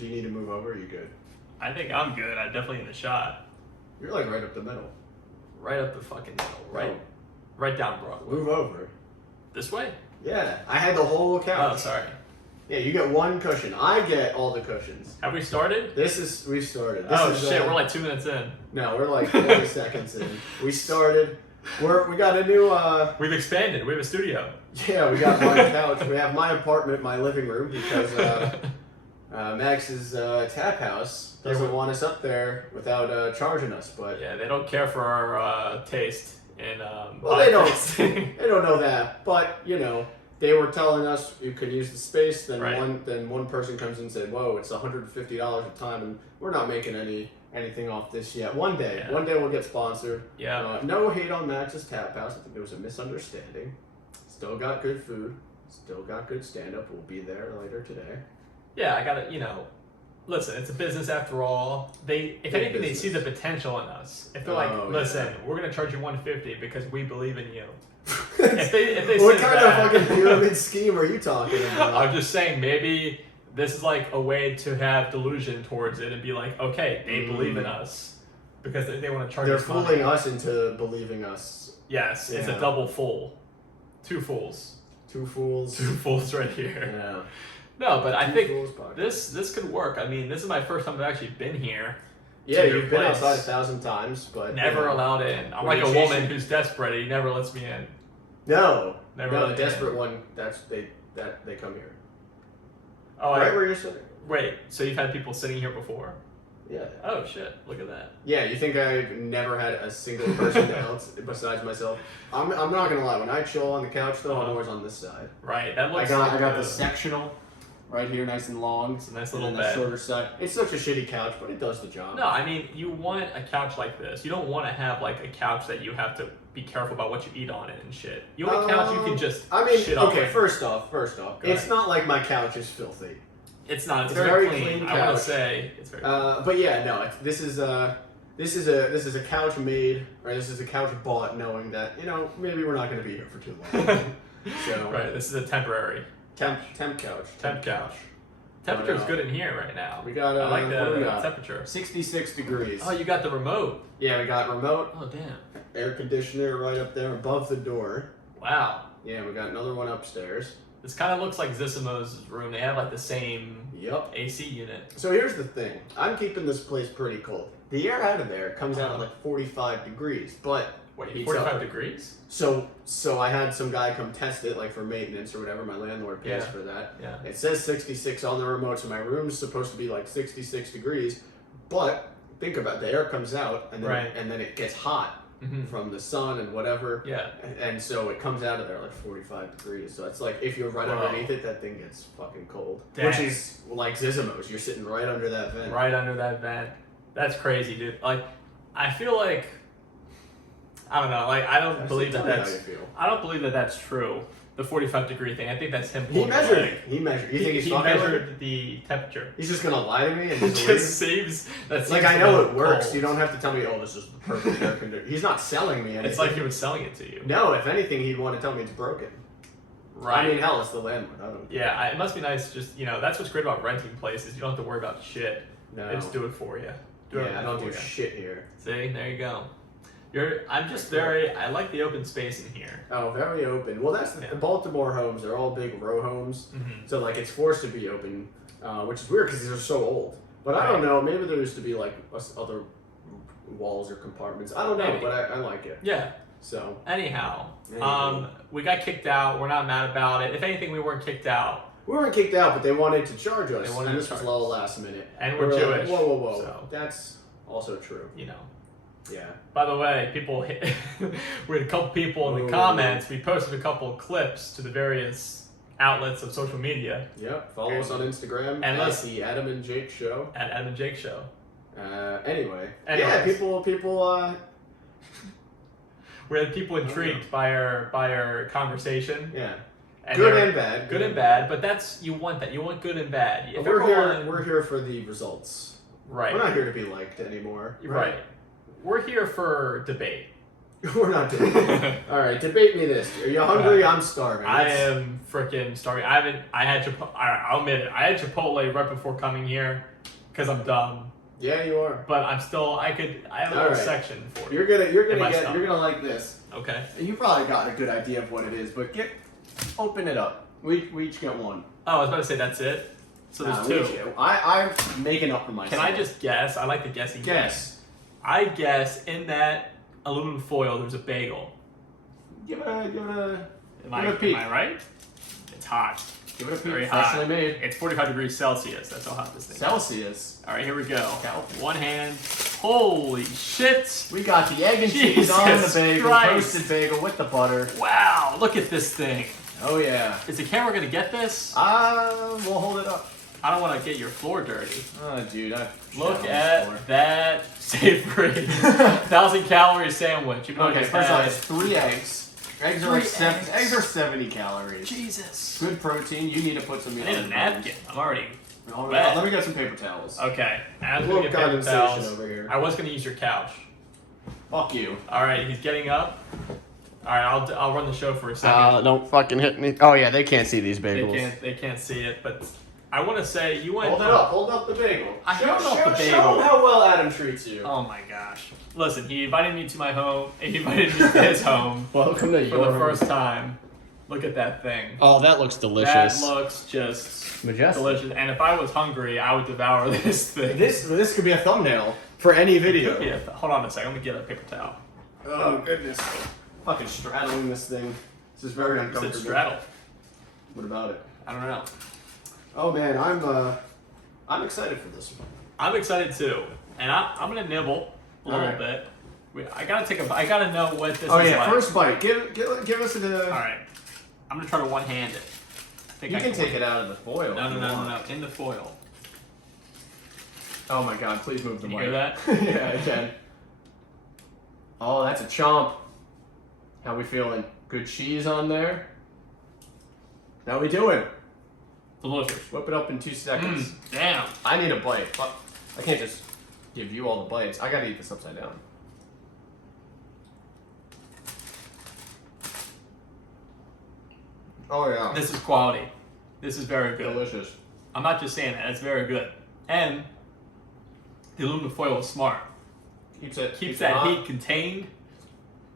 Do you need to move over? Or are you good? I think I'm good. I definitely need a shot. You're like right up the middle. Right up the fucking middle. Right, Oh. right down Broadway. Move over. This way? Yeah, I had the whole couch. Oh, sorry. Yeah, you get one cushion. I get all the cushions. Have we started? We started. This is, Shit, we're like 2 minutes in. No, we're like 40 seconds in. We started. We got a new. We've expanded. We have a studio. Yeah, we got my couch. We have my apartment, my living room, because Max's tap house doesn't want us up there without charging us. But yeah, they don't care for our taste in. Well, they don't. They don't know that, but you know. They were telling us you could use the space. Then one person comes in and said, "Whoa, it's $150 a time, and we're not making anything off this yet. One day we'll get sponsored." Yeah. No hate on Max's Tap House. I think there was a misunderstanding. Still got good food. Still got good stand up. We'll be there later today. Yeah, I gotta. Listen, it's a business after all. If anything, they see the potential in us. If they're like, listen, we're gonna charge you $150 because we believe in you. if they what kind of fucking pyramid scheme are you talking about? I'm just saying, maybe this is like a way to have delusion towards it and be like, okay, they believe in us because they want to charge us money. They're fooling us into believing us. Yes, it's a double fool. Two fools. Two fools. Two fools right here. Yeah. No, but I think this could work. I mean, this is my first time I've actually been here. Yeah, you've been outside 1,000 times, but never allowed in. I'm like a woman who's desperate. He never lets me in. No, never. The desperate one. They come here. Oh, right where you're sitting. Wait, so you've had people sitting here before? Yeah. Oh shit! Look at that. Yeah, you think I've never had a single person else besides myself? I'm not gonna lie. When I chill on the couch, though, I'm always on this side. Right. That looks. I got the sectional. Right here, nice and long. It's a nice little bed. The shorter side. It's such a shitty couch, but it does the job. No, I mean, you want a couch like this. You don't want to have like a couch that you have to be careful about what you eat on it and shit. You want a couch you can just shit on. Okay, first off, it's not like my couch is filthy. It's not. It's very clean. I want to say it's very. But yeah, no. This is a couch made, or this is a couch bought, knowing that maybe we're not going to be here for too long. So right. This is a temporary. Temp couch. Temp couch. Temperature's good in here right now. We got I like the temperature. 66 degrees. Oh, you got the remote. Yeah, we got remote. Oh, damn. Air conditioner right up there above the door. Wow. Yeah, we got another one upstairs. This kind of looks like Zissimo's room. They have like the same AC unit. So here's the thing. I'm keeping this place pretty cold. The air out of there comes out at like 45 degrees, but... Wait, 45 degrees? So I had some guy come test it, like for maintenance or whatever. My landlord pays for that. Yeah. It says 66 on the remote, so my room's supposed to be like 66 degrees. But think about it, the air comes out, and then it gets hot from the sun and whatever. Yeah. And so it comes out of there like 45 degrees. So it's like if you're right underneath it, that thing gets fucking cold. Damn. Which is like Zissimo's. You're sitting right under that vent. Right under that vent. That's crazy, dude. Like, I feel like... I don't know. Like, I don't believe that that's true. The 45-degree thing. I think that's him. He measured it. You think he measured the temperature? He's just gonna lie to me and just saves. That's like I know it works. Cold. You don't have to tell me. Oh, this is the perfect air conditioner. He's not selling me anything. It's like he was selling it to you. No, if anything, he'd want to tell me it's broken. Right. I mean, hell, it's the landlord. I don't. Yeah, it must be nice. Just that's what's great about renting places. You don't have to worry about shit. No. They just do it for you. I don't do shit here. See, there you go. I like the open space in here. Oh, very open. Well, that's the Baltimore homes. They're all big row homes. Mm-hmm. So, like, it's forced to be open, which is weird because these are so old. But I don't know. Maybe there used to be, like, other walls or compartments. I don't know, but I like it. Yeah. So. Anyhow, we got kicked out. We're not mad about it. If anything, we weren't kicked out. We weren't kicked out, but they wanted to charge us. And this was all last minute. And we're Jewish. Like, whoa. So. That's also true. Yeah. By the way, we had a couple people in the comments. We posted a couple of clips to the various outlets of social media. Yep. Follow us on Instagram at the Adam and Jake Show. At Adam and Jake Show. Anyway. Yeah, people. We had people intrigued by our conversation. Yeah. Good and bad. Good and bad, but you want that. You want good and bad. If we're here for the results. Right. We're not here to be liked anymore. Right. We're here for debate. We're not doing it. All right, debate me this. Are you hungry? I'm starving. I am freaking starving. I'll admit it. I had Chipotle right before coming here because I'm dumb. Yeah, you are. But I'm still. I have a little section for you. You're gonna like this. Okay. You probably got a good idea of what it is, but open it up. We each get one. Oh, I was about to say that's it. So there's two. I'm making up for myself. Can I just guess? I like the guessing. Guess. Game. I guess in that aluminum foil there's a bagel. Give it a peek. Am I right? It's hot. Give it a peek. Very Freshly hot. made. It's 45 degrees Celsius. That's how hot this thing is. Celsius. All right, here we go. One hand. Holy shit! We got the egg and cheese on the bagel, Christ. toasted bagel with the butter. Wow! Look at this thing. Oh yeah. Is the camera gonna get this? We'll hold it up. I don't want to get your floor dirty. Oh, dude, look at that savory 1,000-calorie sandwich. Okay, first off, it's 3 eggs. Eggs are 70 calories. Jesus. Good protein. You need to put some meat on. I need a napkin. I'm already. Let me get some paper towels. Okay. A little condensation over here. I was gonna use your couch. Fuck you. All right, he's getting up. All right, I'll run the show for a second. Don't fucking hit me. Oh yeah, they can't see these bagels. They can't see it, but I want to say you went. Hold up the bagel. Show the bagel. Show him how well Adam treats you. Oh my gosh! Listen, he invited me to my home. He invited me to his home. Welcome to your home. First time. Look at that thing. Oh, that looks delicious. That looks just majestic. Delicious. And if I was hungry, I would devour this thing. This could be a thumbnail for any video. Hold on a second. Let me get a paper towel. Oh goodness. Fucking straddling this thing. This is very uncomfortable. Is it straddle? What about it? I don't know. Oh man, I'm excited for this one. I'm excited too, and I'm gonna nibble a little bit. I gotta know what this is like. Oh yeah, first bite. Give us a. All right, I'm gonna try to one-hand it. You can take it out of the foil. No, in the foil. Oh my god! Please move the mic. Can you hear that? Yeah, I can. Oh, that's a chomp. How we feeling? Good cheese on there. How we doing? Delicious. Whip it up in 2 seconds. Damn. I need a bite. I can't just give you all the bites. I gotta eat this upside down. Oh yeah. This is quality. This is very good. Delicious. I'm not just saying that. It's very good. And the aluminum foil is smart. Keeps that heat contained.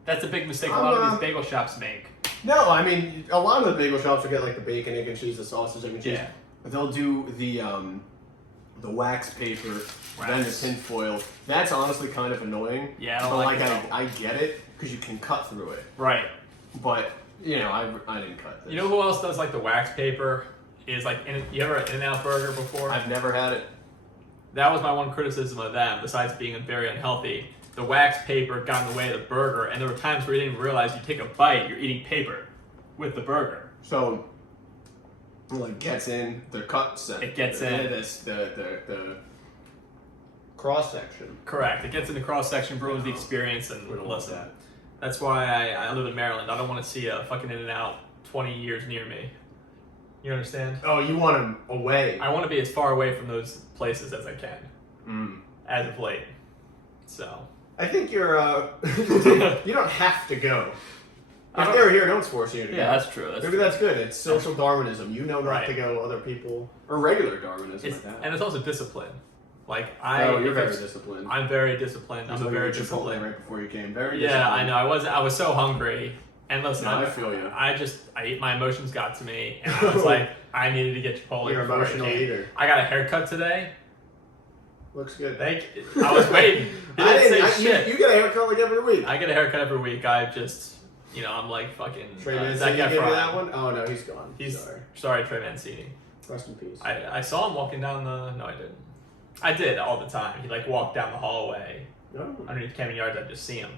That's a big mistake a lot of these bagel shops make. No, I mean, a lot of the bagel shops will get like the bacon, egg and cheese, the sausage, egg and cheese. Yeah. They'll do the wax paper, then the tin foil. That's honestly kind of annoying. Yeah, I don't like it. I get it because you can cut through it. Right. But you know, I didn't cut this. You know who else does like the wax paper? Is like you ever had an In-N-Out Burger before? I've never had it. That was my one criticism of them, besides being very unhealthy. The wax paper got in the way of the burger, and there were times where you didn't even realize you take a bite, you're eating paper with the burger. So, it like gets in the cut section. It gets in the cross section. Correct. It gets in the cross section, ruins the experience, and we don't listen. want that. That's why I live in Maryland. I don't want to see a fucking In-N-Out 20 years near me. You understand? Oh, you want them away. I want to be as far away from those places as I can. As of late. So. I think you're, you don't have to go. If they're here, don't force you to go. Yeah, that's true. Maybe that's good. It's social Darwinism. You know not to go, other people. Or regular Darwinism like that. And it's also discipline. Like, you're very disciplined. I'm very disciplined. I'm very disciplined. Right before you came. Very disciplined. Yeah, I know. I was so hungry. And listen, I feel you. My emotions got to me, and I was like, I needed to get Chipotle. You're an emotional eater. I got a haircut today. Looks good. Thank you. I was waiting. Shit. You get a haircut like every week. I get a haircut every week. I just, I'm like fucking. Trey Mancini gave you that one? Oh no, he's gone. Sorry, Trey Mancini. Rest in peace. I saw him walking down No, I didn't. I did all the time. He like walked down the hallway. Underneath Camden Yards, I'd just see him.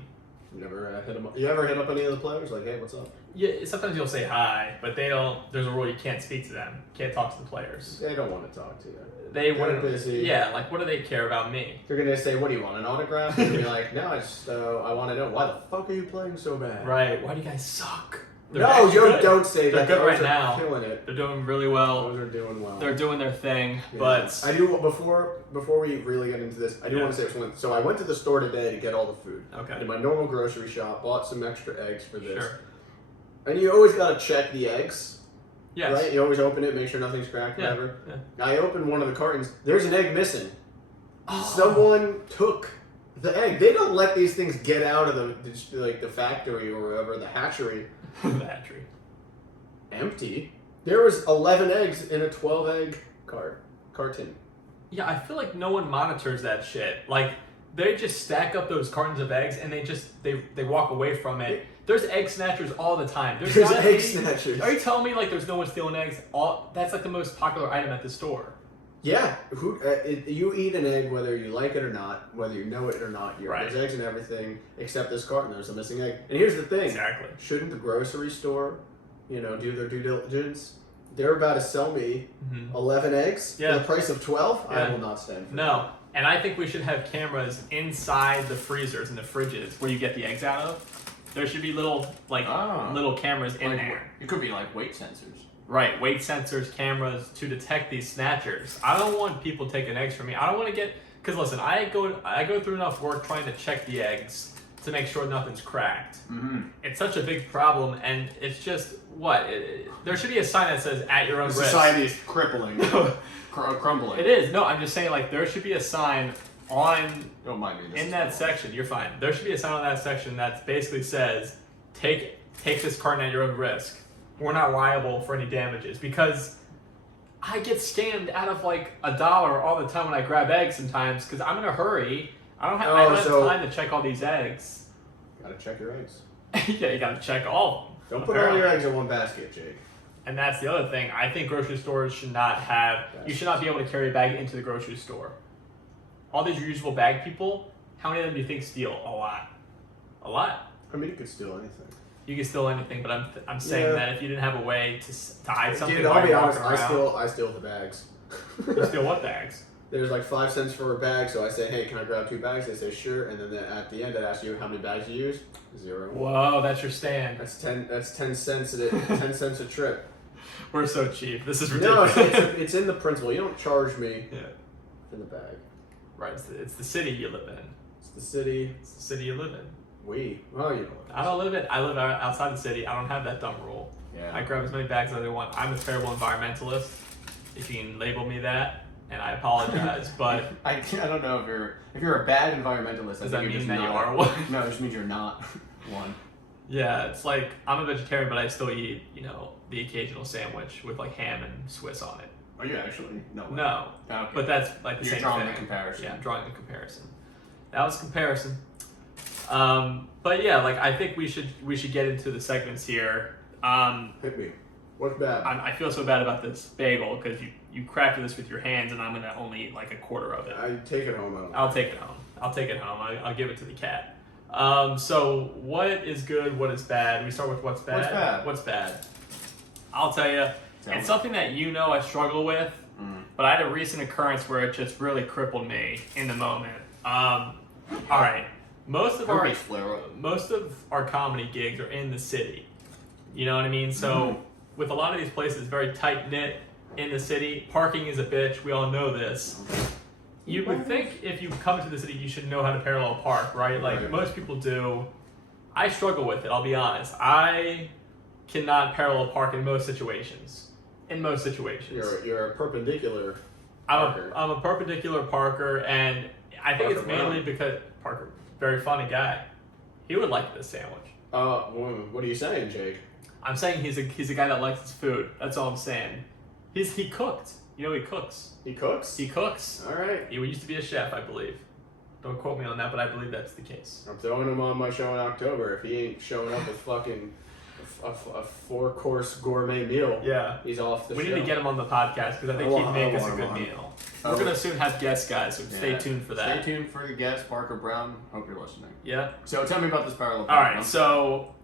You never hit him up? You ever hit up any of the players? Like, hey, what's up? Yeah, sometimes you'll say hi, but they don't. There's a rule you can't speak to them. Can't talk to the players. They don't want to talk to you. They're busy. Yeah, like what do they care about me? They're gonna say, "What do you want? An autograph?" And you're like, "No, I want to know why the fuck are you playing so bad?" Right? Why do you guys suck? Don't say that. They're good right now. Killing it. They're doing really well. Those are doing well. They're doing their thing. Yeah. But I do before we really get into this. I do want to say something. So I went to the store today to get all the food. Okay. I did my normal grocery shop. Bought some extra eggs for this. Sure. And you always gotta check the eggs. Yes. Right. You always open it, make sure nothing's cracked, whatever. Yeah. I opened one of the cartons. There's an egg missing. Oh. Someone took the egg. They don't let these things get out of the factory or wherever, the hatchery. The hatchery. Empty. There was 11 eggs in a 12-egg carton. Yeah, I feel like no one monitors that shit. Like, they just stack up those cartons of eggs and they walk away from it. There's egg snatchers all the time. There's egg snatchers. Are you telling me like there's no one stealing eggs? That's like the most popular item at the store. Yeah, you eat an egg whether you like it or not, whether you know it or not. There's eggs in everything except this carton. There's a missing egg. And here's the thing. Exactly. Shouldn't the grocery store, do their due diligence? They're about to sell me 11 eggs for the price of 12. Yeah. I will not stand for that. And I think we should have cameras inside the freezers and the fridges where you get the eggs out of. There should be little cameras in there. It could be like weight sensors. Right, weight sensors, cameras to detect these snatchers. I don't want people taking eggs from me. I don't want to get, because listen, I go through enough work trying to check the eggs to make sure nothing's cracked. Mm-hmm. It's such a big problem, and it's just there should be a sign that says "at your own risk." Society is crippling, crumbling. It is. No, I'm just saying, like, there should be a sign on don't mind me. In that section. You're fine. There should be a sign on that section that basically says, "Take this carton at your own risk. We're not liable for any damages," because I get scammed out of like $1 all the time when I grab eggs sometimes because I'm in a hurry. I don't have time to check all these eggs. Gotta check your eggs. Yeah, you gotta check all of them. Don't put all your eggs in one basket, Jake. And that's the other thing. I think grocery stores should not have. You should not be able to carry a bag into the grocery store. All these reusable bag people, how many of them do you think steal? A lot. A lot. I mean, you could steal anything. You can steal anything, but I'm saying that if you didn't have a way to hide something, I'll be honest. I steal the bags. You steal what bags? There's like 5 cents for a bag, so I say, "Hey, can I grab 2 bags?" They say, "Sure," and then at the end, I ask you how many bags you use. 0. Whoa, that's your stand. That's 10. That's 10 cents. 10 cents a trip. We're so cheap. This is ridiculous. No, it's in the principle. You don't charge me for the bag. Right. It's the city you live in. It's the city. It's the city you live in. I don't live it. I live outside the city. I don't have that dumb rule. Yeah. I grab as many bags as I want. I'm a terrible environmentalist, if you can label me that, and I apologize. But I don't know if you're a bad environmentalist. Does that mean that you are one? No, it just means you're not one. Yeah, it's like I'm a vegetarian, but I still eat the occasional sandwich with like ham and Swiss on it. Are you actually? No. No. Okay. But that's like the You're same drawing thing. the comparison. Yeah, I'm drawing the comparison. That was comparison. But yeah, like I think we should get into the segments here. Hit me. What's bad? I feel so bad about this bagel because you crafted this with your hands, and I'm gonna only eat like a quarter of it. I take it home. I'll take it home. I'll give it to the cat. So what is good? What is bad? We start with what's bad. What's bad? I'll tell you. It's something that I struggle with, but I had a recent occurrence where it just really crippled me in the moment. All right. Most of our comedy gigs are in the city. You know what I mean? So with a lot of these places, very tight knit in the city. Parking is a bitch. We all know this. You would think if you come to the city, you should know how to parallel park, right? Like most people do. I struggle with it. I'll be honest. I cannot parallel park in most situations. You're a perpendicular parker. I'm a perpendicular parker, and I think it's mainly because Parker, very funny guy. He would like this sandwich. What are you saying, Jake? I'm saying he's a guy that likes his food. That's all I'm saying. He cooked. He cooks. He cooks? He cooks. All right. He used to be a chef, I believe. Don't quote me on that, but I believe that's the case. I'm throwing him on my show in October. If he ain't showing up with fucking a 4-course gourmet meal, he's off the show. We need to get him on the podcast because I think he'd make us a good meal. We're going to soon have guests, guys, so stay tuned for that. Stay tuned for the guest, Parker Brown. Hope you're listening. Yeah. So tell me about this parallel park. All right, so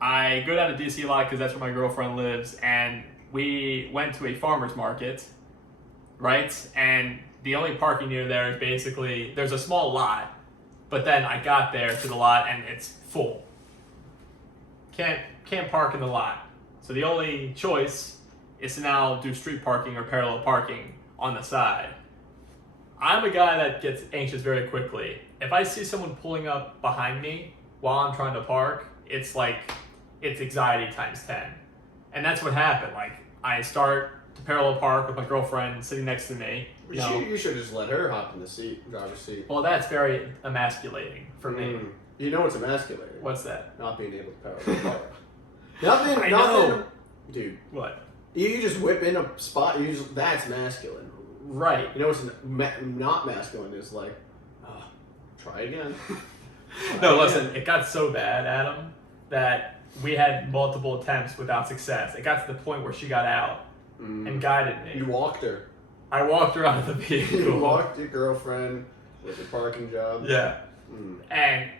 I go down to DC a lot because that's where my girlfriend lives, and we went to a farmer's market, right? And the only parking near there is basically, there's a small lot, but then I got there to the lot and it's full. can't park in the lot. So the only choice is to now do street parking or parallel parking on the side. I'm a guy that gets anxious very quickly. If I see someone pulling up behind me while I'm trying to park, it's anxiety times 10. And that's what happened. Like, I start to parallel park with my girlfriend sitting next to me. You should just let her hop in the driver's seat. Well, that's very emasculating for me. You know what's emasculating? What's that? Not being able to parallel park. Nothing. Dude. What? You just whip in a spot. That's masculine. Right. You know what's not masculine is like, try again. Listen. It got so bad, Adam, that we had multiple attempts without success. It got to the point where she got out and guided me. You walked her. I walked her out of the vehicle. You walked your girlfriend with a parking job. Yeah. And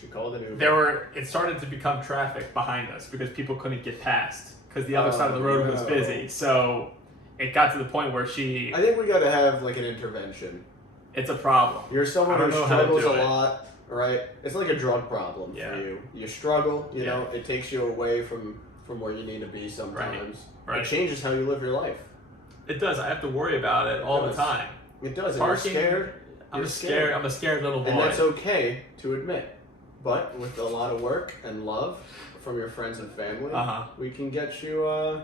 She called an Uber. It started to become traffic behind us because people couldn't get past because the other side of the road was busy. So it got to the point where I think we got to have like an intervention. It's a problem. You're someone who struggles a lot, right? It's like a drug problem for you. You struggle, you know, it takes you away from where you need to be sometimes. Right. It changes how you live your life. It does. I have to worry about it all the time. It does. Parking, you're scared. I'm a scared little boy. And that's okay to admit. But with a lot of work and love from your friends and family, we can get you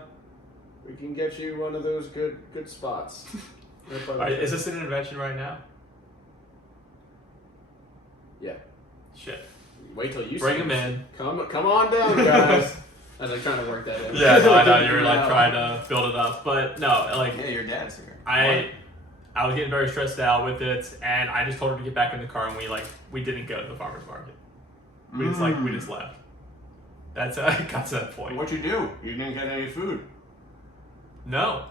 one of those good spots. Right, is this an intervention right now? Yeah. Shit. Wait till you bring him in. Come on down, guys. I was like trying to work that in. Yeah, no, I know you were like trying to build it up, but no, like your dad's here. I was getting very stressed out with it, and I just told her to get back in the car, and we didn't go to the farmer's market. We just left. That's how I got to that point. What'd you do? You didn't get any food. No.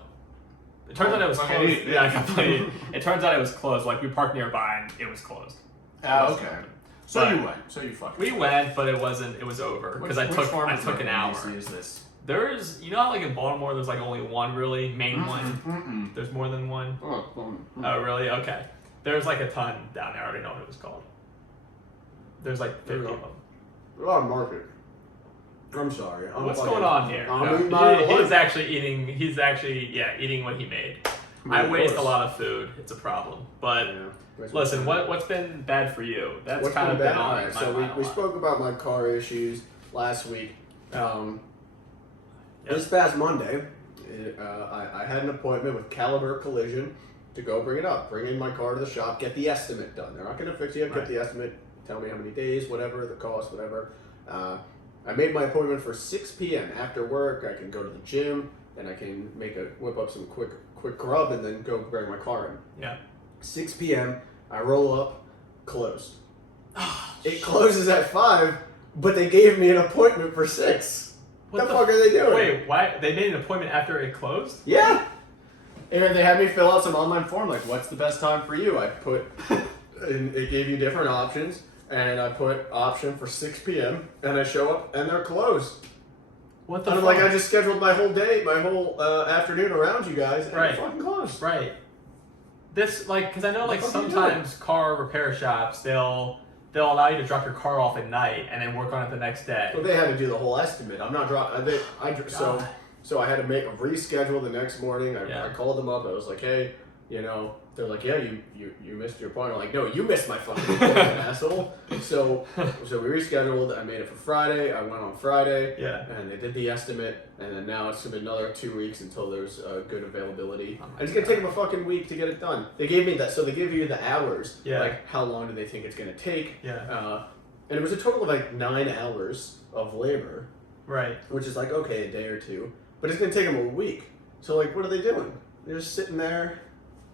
It turns out it was closed. Yeah, I got plenty. It turns out it was closed. Like, we parked nearby and it was closed. Oh, okay. So you went. So you fucking. We went, but it wasn't. It was over because I took an hour. Is this? There's, you know, how, like in Baltimore, there's like only one really main one. There's more than one. Oh, really? Okay. There's like a ton down there. I already know what it was called. There's like 50 of them. A lot of market. I'm sorry. What's going on here? He's actually eating. He's actually eating what he made. I waste a lot of food. It's a problem. But listen, what's been bad for you? That's kind of been on my mind. We spoke about my car issues last week. This past Monday, I had an appointment with Caliber Collision to go bring in my car to the shop, get the estimate done. They're not going to fix it yet. Get the estimate. Tell me how many days, whatever the cost, whatever. I made my appointment for 6 p.m. After work, I can go to the gym, and I can whip up some quick grub, and then go bring my car in. Yeah. 6 p.m. I roll up, closed. It closes at 5, but they gave me an appointment for 6. What the fuck are they doing? Wait, why? They made an appointment after it closed? Yeah. And they had me fill out some online form, like, what's the best time for you? I put, and it gave you different options. And I put option for 6 p.m. and I show up and they're closed. What the fuck? I'm like, I just scheduled my whole day, my whole afternoon around you guys, and they're fucking closed. Right. This, like, because I know, like, sometimes car repair shops, they'll allow you to drop your car off at night and then work on it the next day. Well, they had to do the whole estimate. I'm not dropping. So I had to reschedule the next morning. I called them up. I was like, hey, you know. They're like, yeah, you missed your appointment. I'm like, no, you missed my fucking appointment, asshole. So we rescheduled. I made it for Friday. I went on Friday. Yeah. And they did the estimate. And then now it's been another 2 weeks until there's good availability. And it's going to take them a fucking week to get it done. They gave me that. So they give you the hours. Yeah. Like, how long do they think it's going to take? Yeah. And it was a total of like 9 hours of labor. Right. Which is like, okay, a day or two. But it's going to take them a week. So, like, what are they doing? They're just sitting there.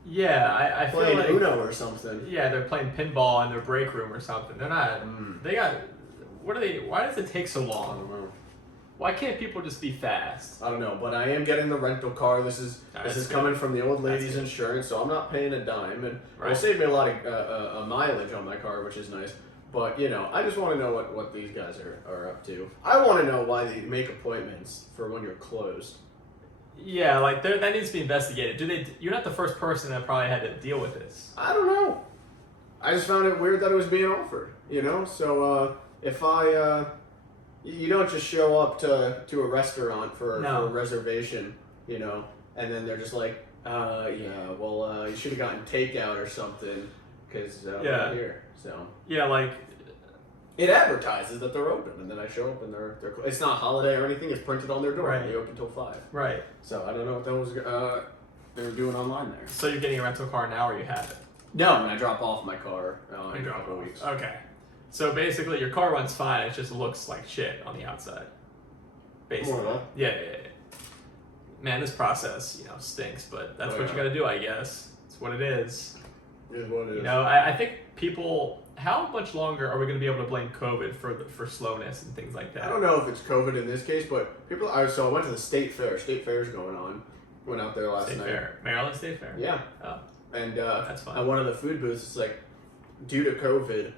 Yeah, I feel playing like Uno or something. Yeah, they're playing pinball in their break room or something. They're not. They got. What are they? Why does it take so long? I don't know. Why can't people just be fast? I don't know, but I am getting the rental car. This is coming from the old lady's insurance, so I'm not paying a dime, and it'll save me a lot of mileage on my car, which is nice. But you know, I just want to know what these guys are up to. I want to know why they make appointments for when you're closed. Yeah, like that needs to be investigated. You're not the first person that probably had to deal with this. I don't know. I just found it weird that it was being offered. You know, so if I, You don't just show up to a restaurant for a reservation, you know, and then they're just like, you should have gotten takeout or something because we're here. So like it advertises that they're open, and then I show up and they're it's not holiday or anything. It's printed on their door. Right. They open till 5. Right. So I don't know what that was. They were doing online there. So you're getting a rental car now, or you have it? No, I'm gonna drop off my car in a couple of weeks. Okay. So basically, your car runs fine. It just looks like shit on the outside. Basically. More yeah. Man, this process, stinks, but that's what you got to do, I guess. It's what it is. It is what it is. I think people. How much longer are we going to be able to blame COVID for slowness and things like that? I don't know if it's COVID in this case, but people. So I went to the state fair. State fair's going on. Went out there last night. State fair, Maryland State Fair. Yeah. Oh. And that's fine. At one of the food booths, it's like, due to COVID,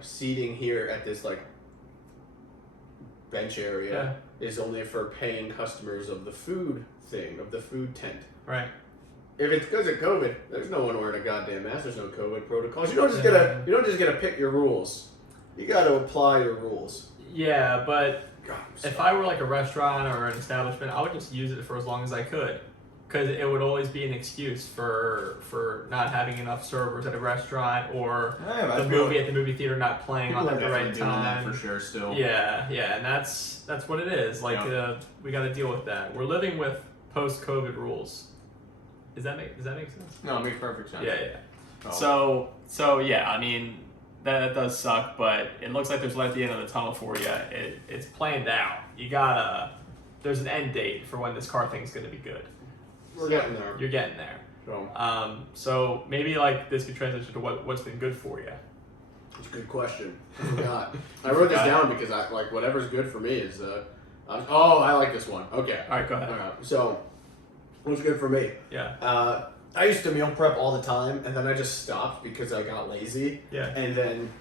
seating here at this like bench area is only for paying customers of the food tent. Right. If it's because of COVID, there's no one wearing a goddamn mask. There's no COVID protocols. You don't just get to pick your rules. You got to apply your rules. Yeah, but if I were like a restaurant or an establishment, I would just use it for as long as I could, because it would always be an excuse for not having enough servers at a restaurant, or the movie at the movie theater not playing on at the right time. That for sure, still. Yeah, and that's what it is. Like we got to deal with that. We're living with post-COVID rules. Does that make sense? No, it makes perfect sense. Yeah. Oh. So yeah, I mean that does suck, but it looks like there's light at the end of the tunnel for you. It's planned out. There's an end date for when this car thing's going to be good. We're getting there. You're getting there. So maybe like this could transition to what's been good for you. It's a good question. I forgot. I wrote this down because I like whatever's good for me is. I like this one. Okay. All right, go ahead. All right. So, what's good for me? Yeah. I used to meal prep all the time, and then I just stopped because I got lazy. Yeah. And then,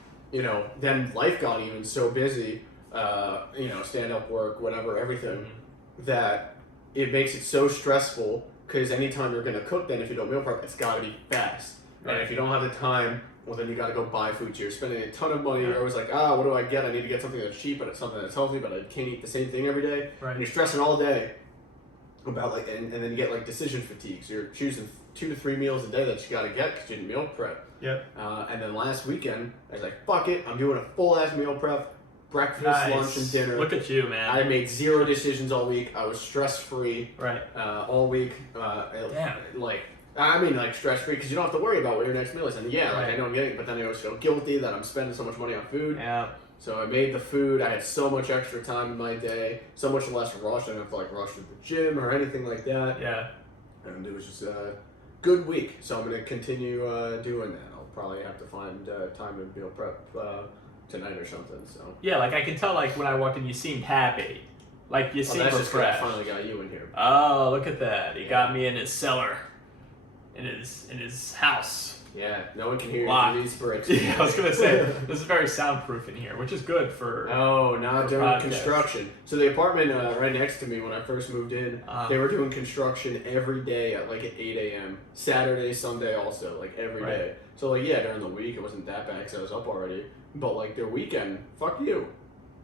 then life got even so busy, stand-up work, whatever, everything, that it makes it so stressful, because anytime you're going to cook, then if you don't meal prep, it's got to be fast. Right. And if you don't have the time, well, then you got to go buy food. So you're spending a ton of money. You're always like, what do I get? I need to get something that's cheap, but it's something that's healthy, but I can't eat the same thing every day. Right. And you're stressing all day about and then you get like decision fatigue. So you're choosing 2 to 3 meals a day that you got to get because you didn't meal prep. Yep. And then last weekend, I was like, fuck it. I'm doing a full-ass meal prep. Breakfast, lunch, and dinner. Look at you, man. I made 0 decisions all week. I was stress-free. Right. All week. Damn. Stress-free because you don't have to worry about what your next meal is. And I know I'm getting it, but then I always feel guilty that I'm spending so much money on food. Yeah. So I made the food. I had so much extra time in my day, so much less rush. I didn't have to rush to the gym or anything like that. Yeah. And it was just a good week. So I'm going to continue doing that. I'll probably have to find time to meal prep tonight or something. So yeah, I can tell when I walked in, you seemed happy. You seemed refreshed. I finally got you in here. Oh, look at that! He got me in his cellar, in his house. Yeah, no one can hear you through these bricks. Yeah, I was gonna say this is very soundproof in here, which is good for. Oh, not during construction. So the apartment right next to me when I first moved in, they were doing construction every day at 8 a.m. Saturday, Sunday, also every day. So during the week it wasn't that bad because I was up already. But their weekend, fuck you.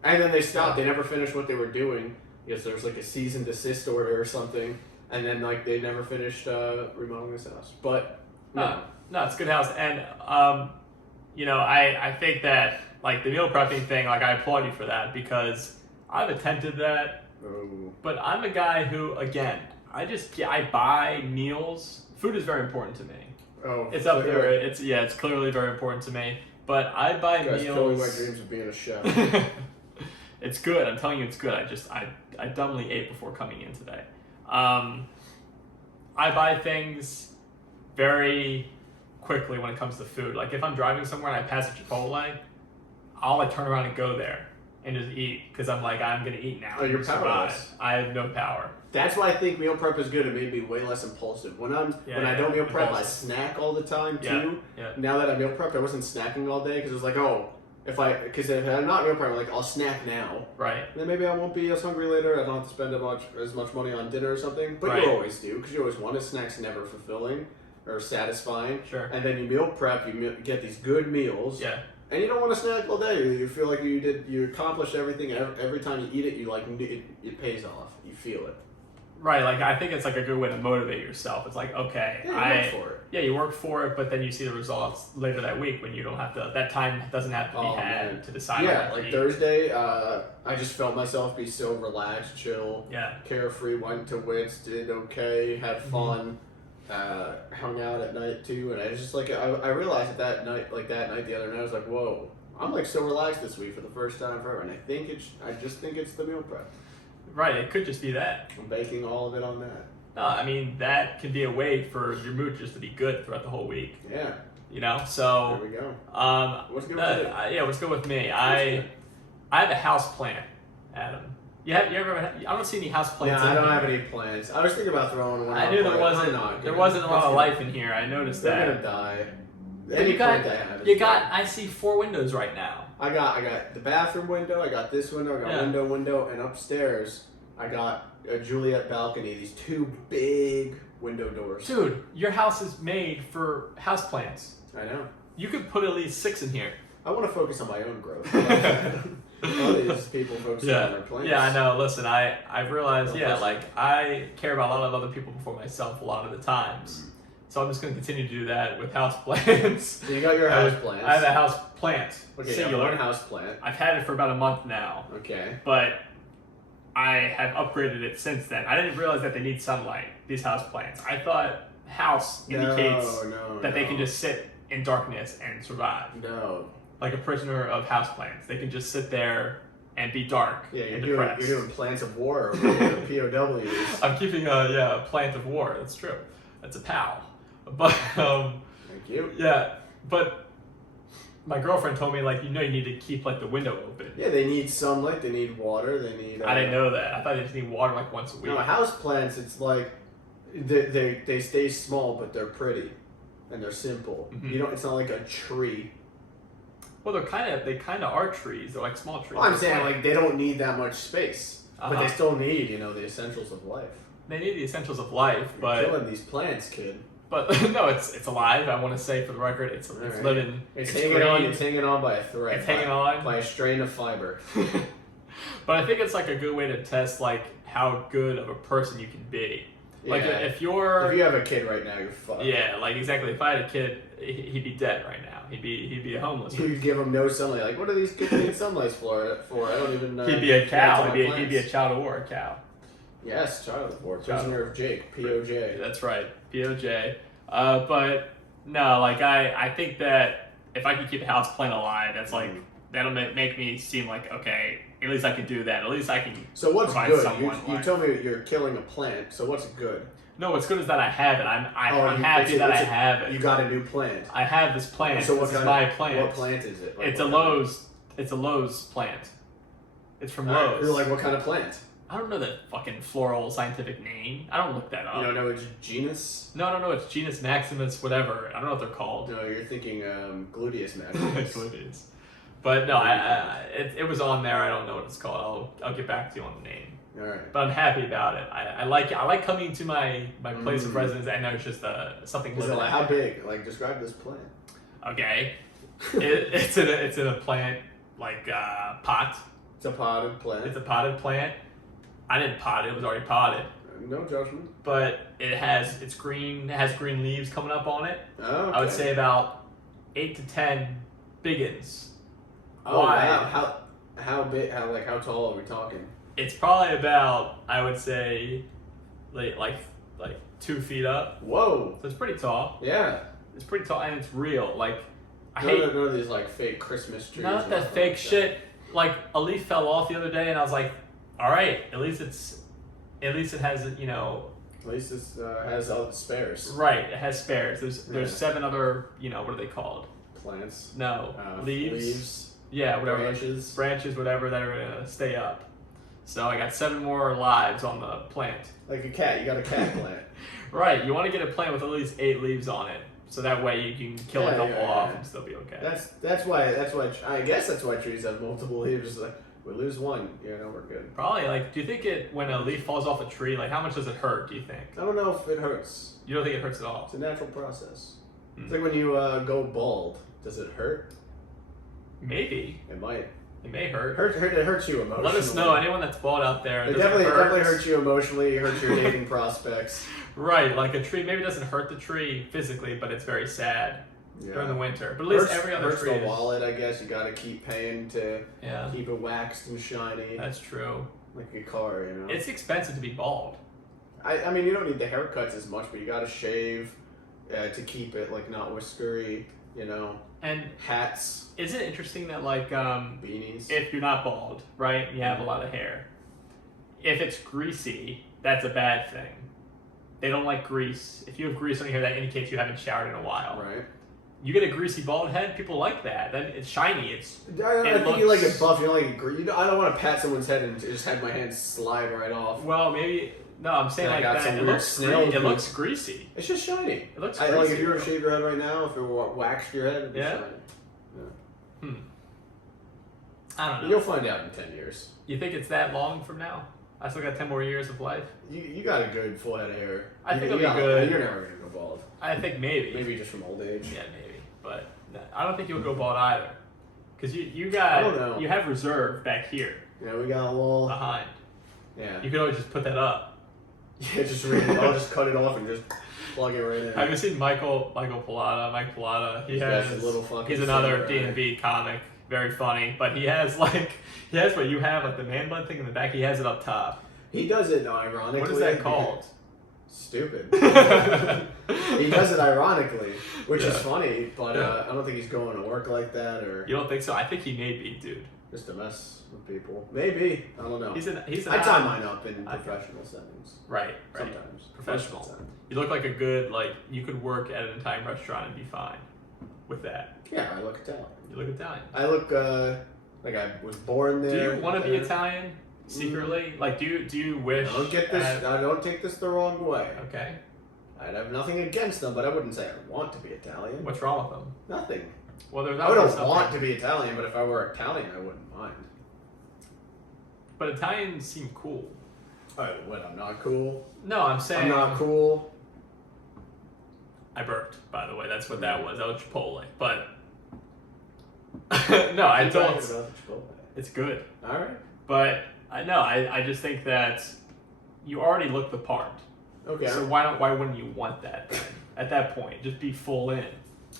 And then they stopped. They never finished what they were doing because there was a cease and desist order or something. And then they never finished remodeling this house. But no, it's a good house. And I think that the meal prepping thing, I applaud you for that because I've attempted that. Oh. But I'm a guy who, again, I buy meals. Food is very important to me. Oh, it's up there. It's clearly very important to me. But I buy meals. Killing my dreams of being a chef. It's good. I'm telling you, it's good. I dumbly ate before coming in today. I buy things very quickly when it comes to food. If I'm driving somewhere and I pass a Chipotle, I'll turn around and go there and just eat because I'm I'm gonna eat now. Oh, you're powerless. I have no power. That's why I think meal prep is good. It made me way less impulsive. When I don't meal prep, I snack all the time too. Yeah. Now that I meal prepped, I wasn't snacking all day because it was if I'm not meal prep, I'll snack now. Right. Then maybe I won't be as hungry later. I don't have to spend as much money on dinner or something. But you always do because you always want. A snack's never fulfilling or satisfying. Sure. And then you meal prep, you get these good meals. Yeah. And you don't want to snack all day. You feel like you accomplished everything. Every time you eat it, it pays off. You feel it. Right, like I think it's like a good way to motivate yourself. It's like, okay, you work for it. Yeah, you work for it, but then you see the results later that week when you don't have to. That time doesn't have to be had to decide. Yeah, like Thursday, I just felt myself be so relaxed, chill, carefree. Went to Wits, did okay, had fun, hung out at night too, and I was just like, I realized that night the other night, I was like, whoa, I'm like so relaxed this week for the first time forever, and I just think it's the meal prep. Right, it could just be that. I'm banking all of it on that. No, I mean, that can be a way for your mood just to be good throughout the whole week. Yeah. You know, so... There we go. What's good with you? Yeah, what's good with me? I have a house plant, Adam. You ever? I don't see any house plants. Yeah, I don't have any plants. I was thinking about throwing one. I knew there wasn't a lot of life in here. I noticed that. They're gonna die. Any plant I have. You got. I see 4 windows right now. I got the bathroom window. I got this window. I got window, and upstairs I got a Juliet balcony. These 2 big window doors. Dude, your house is made for house plants. I know. You could put at least 6 in here. I want to focus on my own growth. All these people focusing on their plants. Yeah, I know. Listen, I've realized, I care about a lot of other people before myself a lot of the times. So I'm just going to continue to do that with house plants. So you got your house plants. I have a house plant. Okay, singular. One house plant. I've had it for about a month now. Okay. But I have upgraded it since then. I didn't realize that they need sunlight, these house plants. I thought house indicates that they can just sit in darkness and survive. No. Like a prisoner of houseplants. They can just sit there and be dark and depressed. You're doing plants of war over here, POWs. I'm keeping a plant of war. That's true. That's a POW. But thank you. Yeah, but my girlfriend told me you need to keep the window open. Yeah, they need sunlight. They need water. They need. I didn't know that. I thought they just need water once a week. No, house plants. It's like they stay small, but they're pretty, and they're simple. Mm-hmm. It's not like a tree. Well, they kind of are trees. They're like small trees. Well, I'm saying they don't need that much space, but they still need the essentials of life. They need the essentials of life, but you're killing these plants, kid. But no, it's alive. I want to say for the record, it's living. It's hanging on. It's hanging on by a thread. It's hanging on by a strain of fiber. But I think it's a good way to test how good of a person you can be. If you have a kid right now, you're fucked. Yeah, exactly. If I had a kid, he'd be dead right now. He'd be a homeless. You'd give him no sunlight. What are these kids need sunlight for? I don't even know. He'd be a cow. He'd be a child of war, a cow. Yes, child of war. Prisoner of Jake. POJ. That's right. POJ. But no, I think that if I could keep a house plant alive, that's that'll make me seem okay. At least I can do that. At least I can. So what's good? You told me you're killing a plant. So what's good? No, what's good is that I have it. I'm happy that I have it. You got a new plant. I have this plant. So this is my plant. What plant is it? It's a Lowe's. It's a Lowe's plant. It's from Lowe's. What kind of plant? I don't know the fucking floral scientific name. I don't look that up. You don't know its genus? No, it's genus maximus, whatever. I don't know what they're called. No, you're thinking gluteus maximus. Gluteus. But no, it was on there. I don't know what it's called. I'll get back to you on the name. All right. But I'm happy about it. I like it. I like coming to my place of residence and there's just something. Is it how big? Describe this plant. Okay. It's in a plant pot. It's a potted plant. It's a potted plant. I didn't pot it. It was already potted. No judgment. But it's green. It has green leaves coming up on it. Oh, okay. I would say about 8 to 10 biggins. Oh wow! How big? How tall are we talking? It's probably about, I would say, like 2 feet up. Whoa! So it's pretty tall. Yeah. It's pretty tall and it's real. I hate none of these fake Christmas trees. Not that fake shit. A leaf fell off the other day and I was like, all right, at least it has At least this has all the spares. Right, it has spares. There's 7 other, what are they called? Plants. No, leaves. Yeah, whatever. Branches, whatever, that are gonna stay up. So I got 7 more lives on the plant. Like a cat, you got a cat plant. Right, you want to get a plant with at least 8 leaves on it, so that way you can kill a couple off and still be okay. That's why I guess that's why trees have multiple leaves. We lose one, we're good. Probably. Do you think when a leaf falls off a tree, how much does it hurt? Do you think? I don't know if it hurts. You don't think it hurts at all? It's a natural process. It's like when you go bald. Does it hurt? Maybe. It might. It may hurt. It hurts you emotionally. Let us know, anyone that's bald out there. It definitely hurts you emotionally. It hurts your dating prospects. Right, like a tree. Maybe it doesn't hurt the tree physically, but it's very sad during the winter. But at least every other tree. Hurts the wallet, I guess. You got to keep paying to keep it waxed and shiny. That's true. Like a car, you know. It's expensive to be bald. I mean, you don't need the haircuts as much, but you got to shave to keep it like not whiskery, you know. And hats. Isn't it interesting that like beanies? If you're not bald, right, and you have a lot of hair, if it's greasy, that's a bad thing. They don't like grease. If you have grease on your hair, that indicates you haven't showered in a while. Right. You get a greasy bald head, people like that. Then it's shiny. I think you like it buff. You don't like it greasy. I don't want to pat someone's head and just have my hands slide right off. Well, maybe. No, I'm saying like that. It looks greasy. It's just shiny. It looks greasy. Like if you were to shave your head right now, if it were waxed your head, it'd be shiny. Yeah. I don't know. You'll find out in 10 years. You think it's that long from now? I still got 10 more years of life. You got a good full head of hair. I think it'll be good. You're never gonna go bald. I think maybe. Maybe just from old age. Yeah, maybe. But I don't think you'll go bald either. Because you have reserve back here. Yeah, we got a little behind. Yeah. You could always just put that up. Yeah, I'll just cut it off and just plug it right in. Have you seen Michael Pilata? Mike Pilata. He's another D&B comic. Very funny, but he has what you have, like the man bun thing in the back. He has it up top. He does it ironically. What is that called? Stupid. He does it ironically, which is funny, but I don't think he's going to work like that. Or you don't think so? I think he may be, dude. Just to mess with people. Maybe. I don't know. I tie mine up in professional settings. Right. Sometimes. Professional. You look like a good, you could work at an Italian restaurant and be fine with that. Yeah, I look Italian. You look Italian. I look like I was born there. Do you want to be Italian secretly? Like, do you wish? I don't take this the wrong way. Okay. I'd have nothing against them, but I wouldn't say I want to be Italian. What's wrong with them? Nothing. Well, there's I don't want to be Italian, but if I were Italian, I wouldn't mind. But Italians seem cool. Oh, what? I'm not cool? No, I'm saying I'm not cool. I burped, by the way. That's what that was. That was Chipotle. But no, I don't. It's good. All right. But I just think that you already look the part. Okay. So why wouldn't you want that then? At that point, just be full in.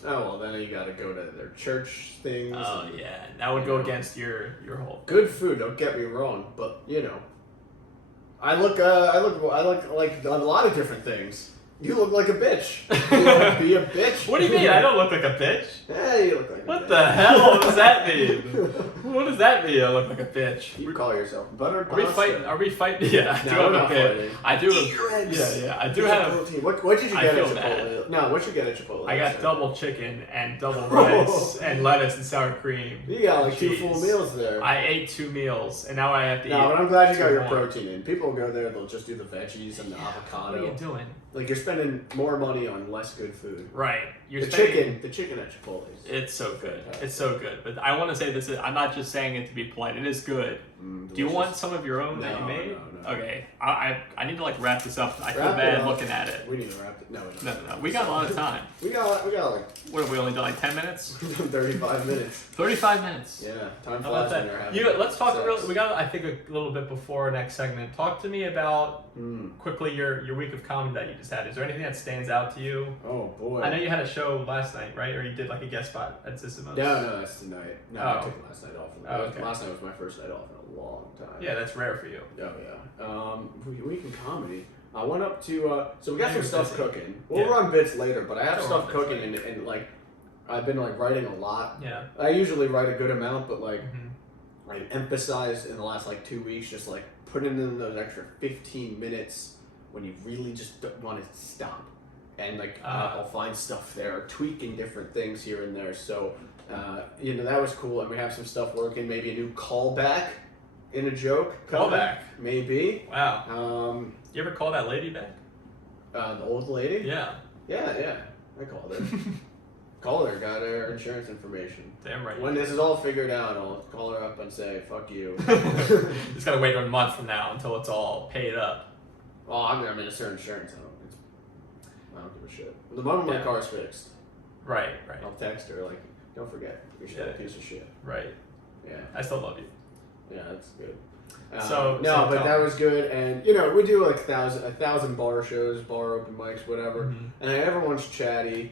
Oh well, then you got to go to their church things. Oh yeah, that would go against your whole. Good food. Don't get me wrong, but I look like a lot of different things. You look like a bitch. You don't be a bitch. What do you mean? I don't look like a bitch. Yeah, you look like a bitch. What the hell does that mean? What does that mean? I look like a bitch. You call yourself butter pasta. Are we fighting? Yeah, I do have a bit. I do. Yeah. I do have. What did you get at Chipotle? No, what did you get at Chipotle? I got double chicken and double rice and lettuce and sour cream. You got like 2 full meals there. I ate 2 meals and now I have to eat. No, but I'm glad you got your protein in. People go there, they'll just do the veggies and the avocado. What are you doing? Like you're spending more money on less good food. Right. The chicken at Chipotle. It's so good. It's so good. But I want to say this. I'm not just saying it to be polite. It is good. Do you want some of your own that you made? No. Okay. I need to wrap this up. I feel bad looking at it. We need to wrap it. No. We got a lot of time. We got like. What have we only done? 10 minutes? 35 minutes. 35 minutes. Yeah. Time flies when you're having let's talk. We got I think a little bit before our next segment. Talk to me about quickly your week of comedy that you just had. Is there anything that stands out to you? Oh boy. I know you had a show last night, right? Or you did like a guest spot at Sissimo's. No, that's tonight. No, I took last night off. Okay. Last night was my first night off in a long time. Yeah, that's rare for you. Oh yeah. Week in comedy. I went up to so we got some stuff cooking. We'll run bits later, but I have stuff cooking and like I've been like writing a lot. Yeah. I usually write a good amount, but like I emphasized in the last like 2 weeks just like putting in those extra 15 minutes when you really just don't want to stop. And like I'll find stuff there, tweaking different things here and there. So that was cool, and we have some stuff working. Maybe a new callback in a joke. Callback, maybe. Wow. You ever call that lady back? The old lady. Yeah. Yeah. I called her. Called her, got her insurance information. Damn right. When this is all figured out, I'll call her up and say, "Fuck you." Just gotta wait 1 month from now until it's all paid up. Oh, I mean, it's her insurance. I don't give a shit. The moment my car's fixed, right. I'll text her like, Don't forget, you're still a piece of shit. Right. Yeah. I still love you. Yeah, that's good. But that was good, and we do like 1,000 bar shows, bar open mics, whatever, and everyone's chatty.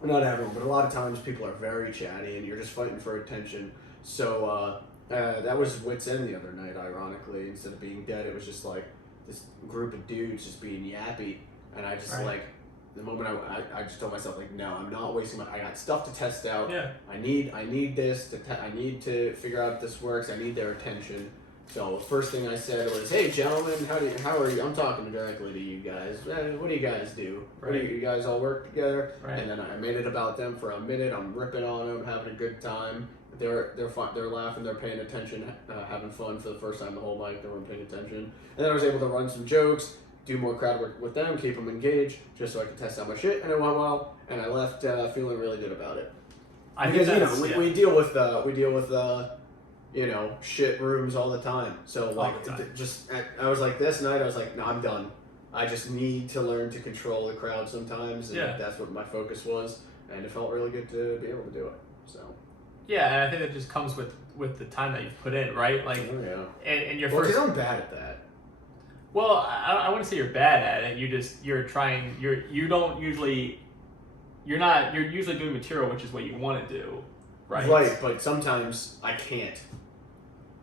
Not everyone, but a lot of times people are very chatty, and you're just fighting for attention. So that was Wits End the other night. Ironically, instead of being dead, it was just like this group of dudes just being yappy, and I just like the moment I just told myself like, no, I'm not wasting I got stuff to test out. Yeah. I need this I need to figure out if this works. I need their attention. So the first thing I said was, "Hey, gentlemen, how are you?" I'm talking directly to you guys. What do you guys do? Right. You guys all work together? Right. And then I made it about them for a minute. I'm ripping on them, having a good time. They're fun. They're laughing. They're paying attention, having fun for the first time the whole night. They weren't paying attention. And then I was able to run some jokes, do more crowd work with them, keep them engaged, just so I could test out my shit. And it went well. And I left feeling really good about it. Because we deal with shit rooms all the time. So like, I was like this night. I was like, no, I'm done. I just need to learn to control the crowd sometimes, and that's what my focus was. And it felt really good to be able to do it. So. Yeah, and I think that just comes with the time that you've put in, right? Like, and your first. Because I'm bad at that. Well, I wouldn't say you're bad at it. You're usually doing material, which is what you want to do, right? Right, but sometimes I can't.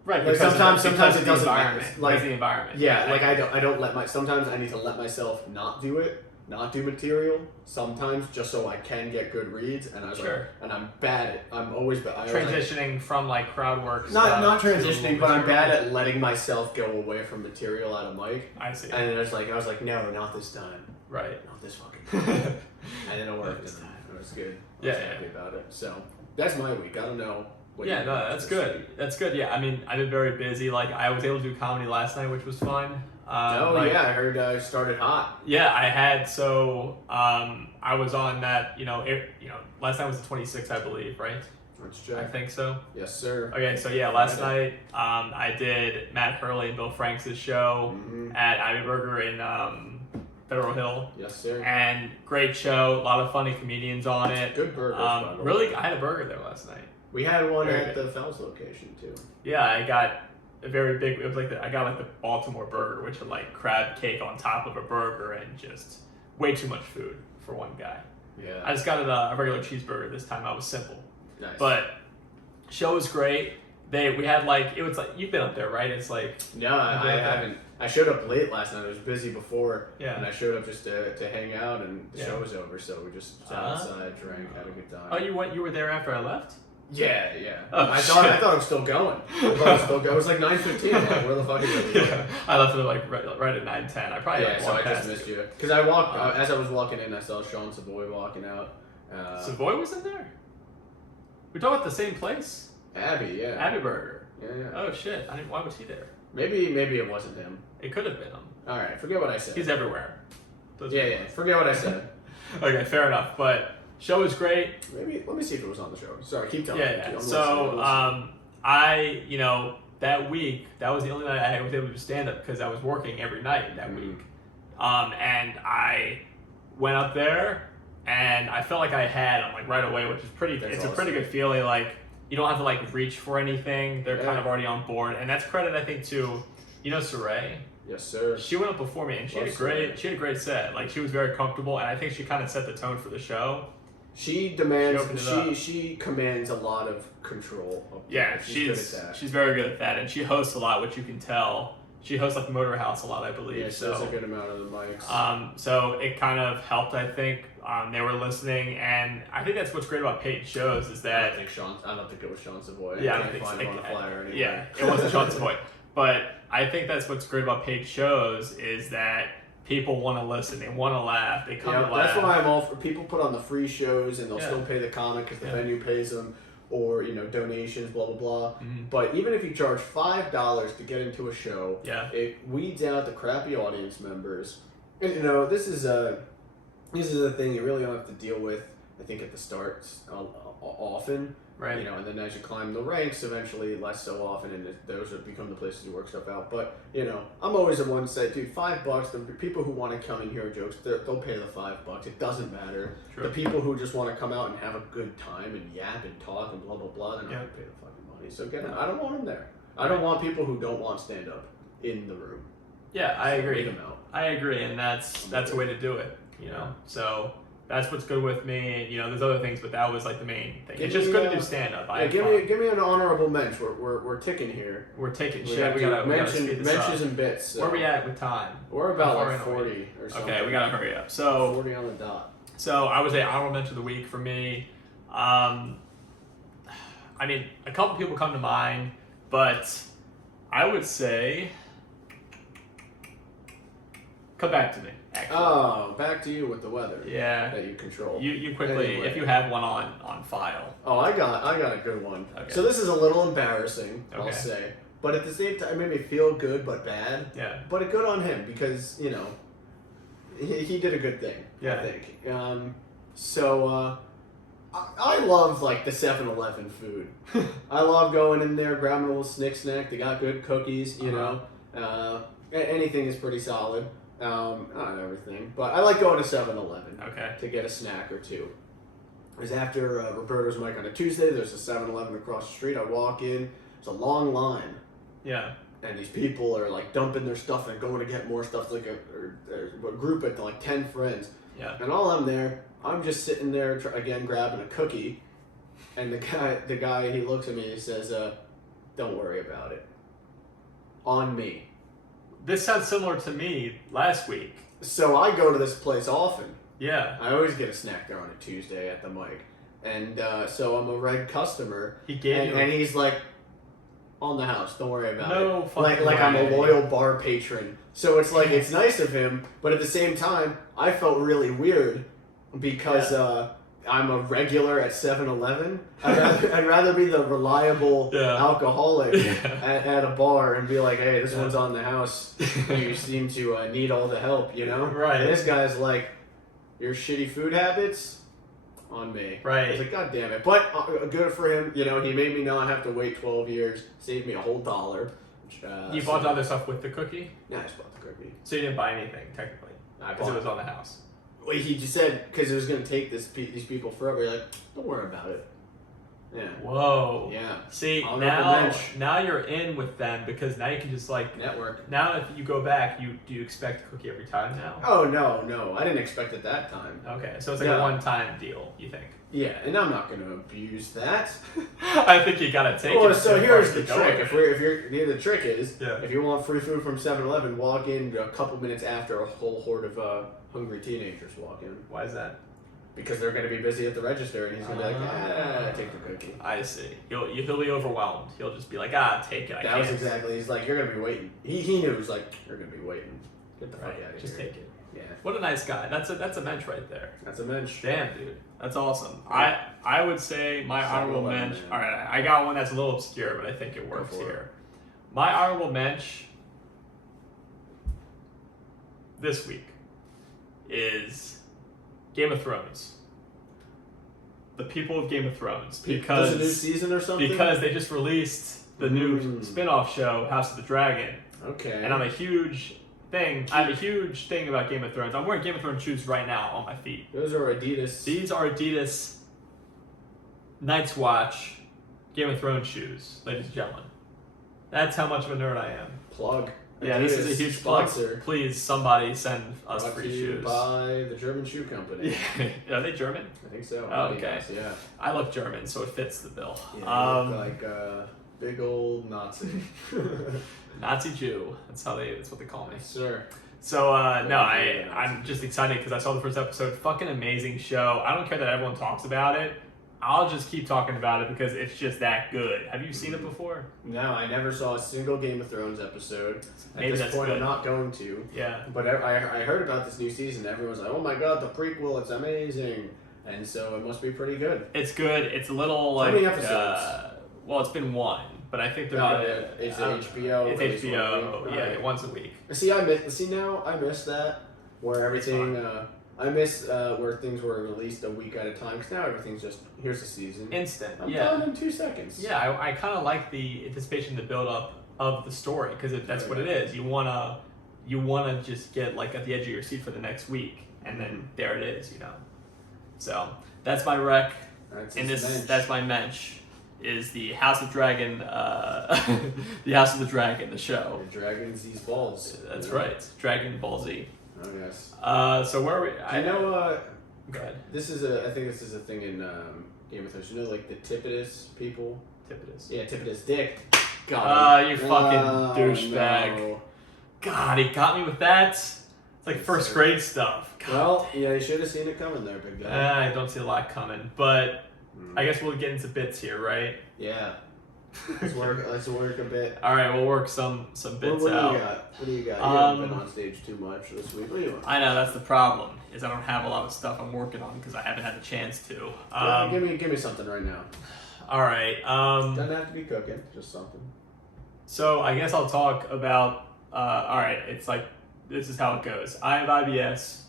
Right, like sometimes it doesn't matter. Like the environment. Yeah, like I don't let sometimes I need to let myself not do it, not do material. Sometimes just so I can get good reads, and and I'm bad at. I'm always bad. Transitioning from like crowd work. Not transitioning, but I'm bad at letting myself go away from material out of mic. I see. And I was like, no, not this time. Right. Not this fucking time. And then it worked this time. It was good. I was happy about it. So that's my week. I don't know. That's good. That's good. Yeah, I mean, I've been very busy. Like, I was able to do comedy last night, which was fun. I heard I started hot. Yeah, I had. So, I was on that. Last night was the 26th, I believe, right? Let's check. I think so. Yes, sir. Okay, so yeah, last night I did Matt Hurley and Bill Franks' show at Abbey Burger in Federal Hill. Yes, sir. And great show. A lot of funny comedians on it. Good burgers. I had a burger there last night. We had one at the Fells location too. Yeah, I got a very big. It was like I got the Baltimore burger, which had like crab cake on top of a burger and just way too much food for one guy. Yeah. I just got a regular cheeseburger this time. I was simple. Nice. But show was great. We had it was like you've been up there, right? It's like no, I haven't. I showed up late last night. I was busy before. Yeah. And I showed up just to hang out, and the show was over, so we just sat outside, drank, had a good time. Oh, you were there after I left? Yeah. Oh, I thought it was still going. It was like 9:15. Like, where the fuck is it? Yeah. I left it right at 9:10. I probably so I just missed you because I walked as I was walking in. I saw Sean Savoy walking out. Savoy was in there. We're talking about the same place. Abbey, yeah. Abbey Burger. Yeah. Oh shit! Why was he there? Maybe it wasn't him. It could have been him. All right, forget what I said. He's everywhere. Forget what I said. Okay, fair enough. But show was great. Maybe let me see if it was on the show. Sorry, keep telling me. Yeah. So that week, that was the only night I was able to do stand up because I was working every night that week. And I went up there and I felt like I had them right away, which is awesome. A pretty good feeling. Like you don't have to reach for anything. They're kind of already on board, and that's credit I think to Saray. Yes, sir. She went up before me and she had a great set. She was very comfortable, and I think she kind of set the tone for the show. She commands a lot of control. She's very good at that, and she hosts a lot, which you can tell. She hosts Motor House a lot, I believe. Yeah, she does a good amount of the mics. So it kind of helped, I think. They were listening, and I think that's what's great about paid shows is that I don't think it was Sean Savoy. Yeah, I can't find him on the flyer anyway. Yeah, it wasn't Sean Savoy. But I think that's what's great about paid shows is that people want to listen, they want to laugh, they come to laugh. That's why I'm all for people put on the free shows and they'll still pay the comic because the venue pays them, or donations, blah blah blah. But even if you charge $5 to get into a show, it weeds out the crappy audience members. And this is a thing you really don't have to deal with I think at the start often. Right. You know, and then as you climb the ranks, eventually less so often, and those have become the places you work stuff out. But, you know, I'm always the one to say, dude, $5, the people who want to come and hear jokes, they'll pay the $5. It doesn't matter. True. The people who just want to come out and have a good time and yap and talk and blah, blah, blah, they're not going to pay the fucking money. So get them. I don't want them there. I don't want people who don't want stand-up in the room. Yeah, I agree. Them out. I agree, and that's a way to do it, you know. So that's what's good with me. You know, there's other things, but that was like the main thing. It's just good to do stand-up. Give me an honorable mensch. We're ticking here. We're taking we shit. We gotta mentions and bits. So. Where are we at with time? We're about like 40 or something. Okay, we gotta hurry up. So 40 on the dot. So I would say honorable mention of the week for me. I mean, a couple people come to mind, but I would say come back to me. Actually. Oh, back to you with the weather. Yeah. That you control. You quickly, if you have one on file. Oh, I got a good one. Okay. So this is a little embarrassing, Okay. I'll say, but at the same time, it made me feel good but bad. Yeah. But good on him because you know he did a good thing. Yeah. I think. I love like the 7-Eleven food. I love going in there, grabbing a little snack. They got good cookies, you know. Anything is pretty solid. Not everything, but I like going to 7-Eleven to get a snack or two. Because after Roberto's Mike on a Tuesday, there's a 7-Eleven across the street. I walk in, it's a long line. Yeah. And these people are like dumping their stuff and going to get more stuff. It's like a group of like 10 friends. Yeah. And all I'm there, I'm just sitting there again grabbing a cookie. And the guy, he looks at me and he says, "Don't worry about it. On me." This sounds similar to me last week. So I go to this place often. Yeah. I always get a snack there on a Tuesday at the mic. And so I'm a red customer. He gave you and he's like, "On the house, don't worry about it." No fucking like I'm a way. loyal bar patron. So it's like, it's nice of him, but at the same time, I felt really weird because I'm a regular at 7-Eleven. I'd rather be the reliable alcoholic at a bar and be like, "Hey, this one's on the house. You seem to need all the help, you know?" Right. And this guy's like, "Your shitty food habits? On me." Right. I was like, God damn it. But good for him. You know, he made me not have to wait 12 years. Saved me a whole $1. You bought the other stuff with the cookie? Yeah, I just bought the cookie. So you didn't buy anything, technically? Because it was on the house. Well, he just said, because it was going to take these people forever. You're like, don't worry about it. Yeah. Whoa. Yeah. See, now you're in with them because now you can just like network. Now if you go back, do you expect a cookie every time now? Oh, no. I didn't expect it that time. Okay, so it's like a one-time deal, you think? Yeah, and I'm not going to abuse that. I think you gotta take it. Well, so here's the trick. The trick is, Yeah. if you want free food from 7-Eleven, walk in a couple minutes after a whole horde of hungry teenagers walk in. Why is that? Because they're going to be busy at the register, and he's going to be like, take the cookie. I see. He'll be overwhelmed. He'll just be like, take it. That was exactly. He's like, you're going to be waiting. He knew. He was like, you're going to be waiting. Get the fuck out of here. Just take it. Yeah. What a nice guy. That's a mensch right there. That's a mensch. Damn, dude. That's awesome. I would say my honorable mensch. All right, I got one that's a little obscure, but I think it works here. My honorable mensch this week is Game of Thrones. The people of Game of Thrones, because there's a new season or something. Because they just released the new spin-off show, House of the Dragon. Okay. And I have a huge thing about Game of Thrones. I'm wearing Game of Thrones shoes right now on my feet. Those are Adidas. These are Adidas Night's Watch Game of Thrones shoes, ladies and gentlemen. That's how much of a nerd I am. Plug. Yeah, this is a huge sponsor. Plug. Please, somebody send us Brought free to you shoes. By the German shoe company. Are they German? I think so. Oh, okay. Adidas, yeah. I look German, so it fits the bill. Yeah, you look like a big old Nazi. Nazi Jew. That's what they call me. Yes, sir. So I'm just excited because I saw the first episode. Fucking amazing show. I don't care that everyone talks about it. I'll just keep talking about it because it's just that good. Have you seen it before? No, I never saw a single Game of Thrones episode. Maybe At this that's point, good. I'm not going to. Yeah. But I heard about this new season. Everyone's like, "Oh my god, the prequel! It's amazing!" And so it must be pretty good. It's good. It's a little like. How many episodes? Well, it's been one, but I think they're gonna. It's HBO. It's HBO. Yeah, once a week. See, I miss that where everything I miss where things were released a week at a time, because now everything's just, here's the season. Instant. I'm done in 2 seconds. Yeah, I kind of like the anticipation, the build up of the story, because that's what it is. You wanna just get like at the edge of your seat for the next week, and then there it is, you know. So that's my rec. That's my mensch. Is the House of Dragon, the House of the Dragon, the show. The Dragon Z's balls. That's right, Dragon Ball Z. Oh yes. So where are we? Go ahead. I think this is a thing in Game of Thrones. You know, like the Tipidus people. Tipidus. Yeah, Tipidus Dick. God. You fucking douchebag. No. God, he got me with that. It's like first grade stuff. God. Well, yeah, you should have seen it coming there, big guy. I don't see a lot coming, but I guess we'll get into bits here, right? Yeah. Let's work a bit. All right, we'll work some bits out. What do you got? You haven't been on stage too much this week. What do you want? I know, that's the problem, is I don't have a lot of stuff I'm working on because I haven't had a chance to. Give me something right now. All right. Doesn't have to be cooking, just something. So I guess I'll talk about. All right, it's like this is how it goes. I have IBS,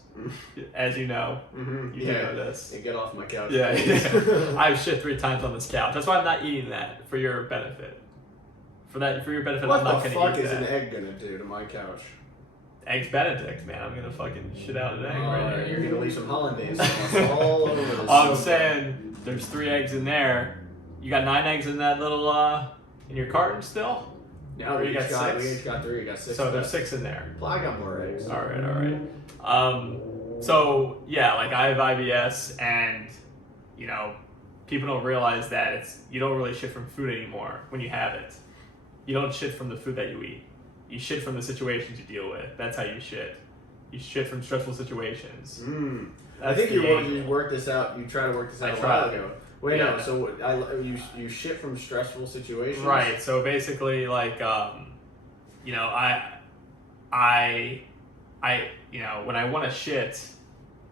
as you know. Mm-hmm. You know this. Hey, get off my couch. Yeah. I've shit 3 times on this couch. That's why I'm not eating that for your benefit. For your benefit, what I'm not the gonna fuck eat is that. an egg gonna do to my couch? Eggs Benedict, man. I'm gonna fucking shit out an egg right here. You're gonna leave some hollandaise sauce all over this. I'm saying there's 3 eggs in there. You got 9 eggs in that little in your carton still? No, we got 6. We each got 3. You got 6. So there's 6 in there. Well, I got more eggs. All right. So yeah, like I have IBS, and you know, people don't realize that you don't really shit from food anymore when you have it. You don't shit from the food that you eat. You shit from the situations you deal with. That's how you shit. You shit from stressful situations. I think you worked this out. You tried to work this out a while ago. Wait, yeah. No. So you shit from stressful situations. Right. So basically, like, you know, I, you know, when I want to shit,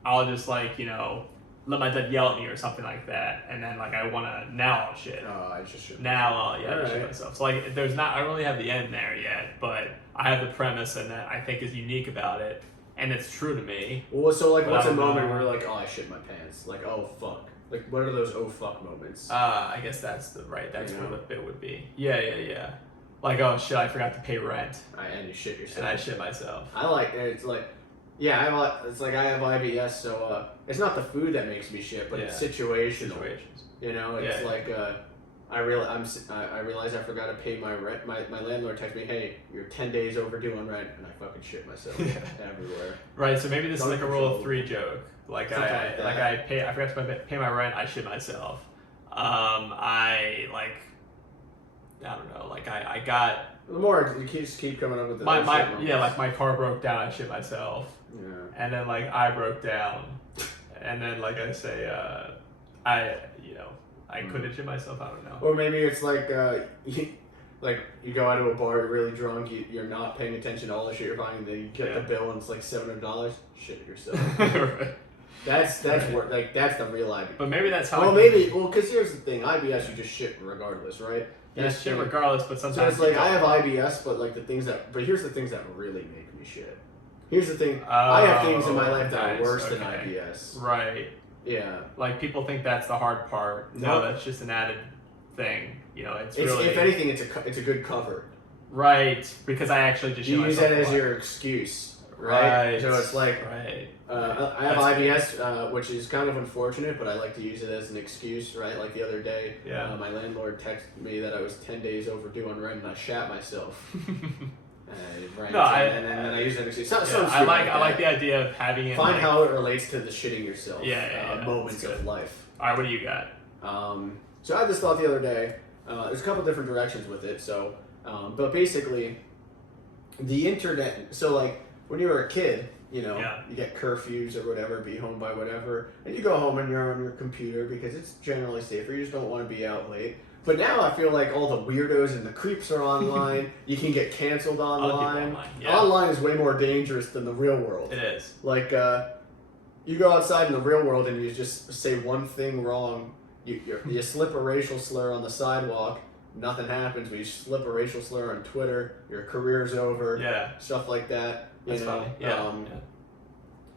I'll just like, you know, let my dad yell at me or something like that, and then like I want to I'll shit. Oh, I just shit. I'll shit myself. So like, I don't really have the end there yet, but I have the premise, and that I think is unique about it, and it's true to me. Well, so like, what's a moment where like, oh, I shit my pants? Like, oh fuck. Like, what are those oh fuck moments? I guess that's where the bit would be. Yeah. Like, oh shit, I forgot to pay rent. And you shit yourself. And I shit myself. I like it's like, yeah, it's like I have IBS, so it's not the food that makes me shit, but it's situational. You know, it's like I realize I forgot to pay my rent. My landlord texted me, hey, you're 10 days overdue on rent, and I fucking shit myself everywhere. Right. So maybe this is like a rule of 3 joke. Like I forgot to pay my rent. I shit myself. I don't know. Like I got. The more you keep coming up with the like my car broke down. I shit myself. Yeah. And then like I broke down, and then like I say, I couldn't shit myself. I don't know. Or maybe it's like you go out to a bar, you're really drunk, you're not paying attention to all the shit you're buying, and then you get the bill and it's like $700. Shit yourself. Right. That's that's the real IBS. But maybe that's how. Because here's the thing: IBS, you just shit regardless, right? Yeah, shit regardless. But sometimes so it's like I have IBS, but like But here's the things that really make me shit. Here's the thing: I have things in my life that are worse than IBS. Right. Yeah. Like people think that's the hard part. No, that's just an added thing. You know, it's really. If anything, it's a good cover. Right, because I actually just use that as your excuse. Right. So it's like, right. I have IBS, which is kind of unfortunate, but I like to use it as an excuse, right? Like the other day, my landlord texted me that I was 10 days overdue on rent, and I shat myself. and then I use that excuse. I like the idea of having it. Find how it relates to the shitting yourself. Moments of life. All right, what do you got? So I had this thought the other day. There's a couple different directions with it. So, but basically, the internet. So like. When you were a kid, you know, you get curfews or whatever, be home by whatever, and you go home and you're on your computer because it's generally safer. You just don't want to be out late. But now I feel like all the weirdos and the creeps are online. You can get canceled online. Online is way more dangerous than the real world. It is. Like, you go outside in the real world and you just say one thing wrong. You slip a racial slur on the sidewalk. Nothing happens, but you slip a racial slur on Twitter, your career's over. Yeah. Stuff like that. That's funny.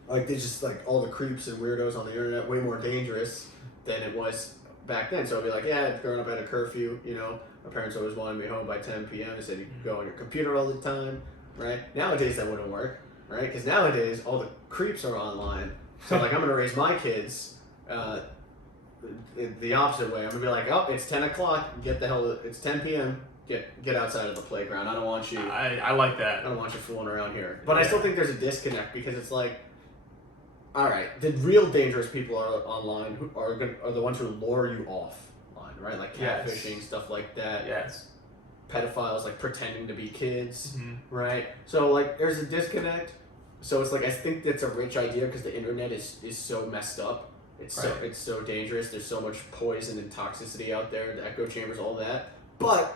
like they just like all the creeps and weirdos on the internet way more dangerous than it was back then. So it'd be like, yeah, growing up at a curfew, you know, my parents always wanted me home by 10 p.m. They said you could go on your computer all the time, right? Nowadays that wouldn't work, right? Because nowadays all the creeps are online. So like I'm gonna raise my kids the opposite way. I'm gonna be like, oh, it's 10 o'clock. Get the hell. It's 10 p.m. Get outside of the playground. I don't want you. I like that. I don't want you fooling around here. But I still think there's a disconnect because it's like, all right, the real dangerous people are online who are the ones who lure you offline, right? Like catfishing, stuff like that. Yes. Pedophiles like pretending to be kids, right? So like there's a disconnect. So it's like I think that's a rich idea because the internet is so messed up. It's so dangerous. There's so much poison and toxicity out there, the echo chambers, all that. But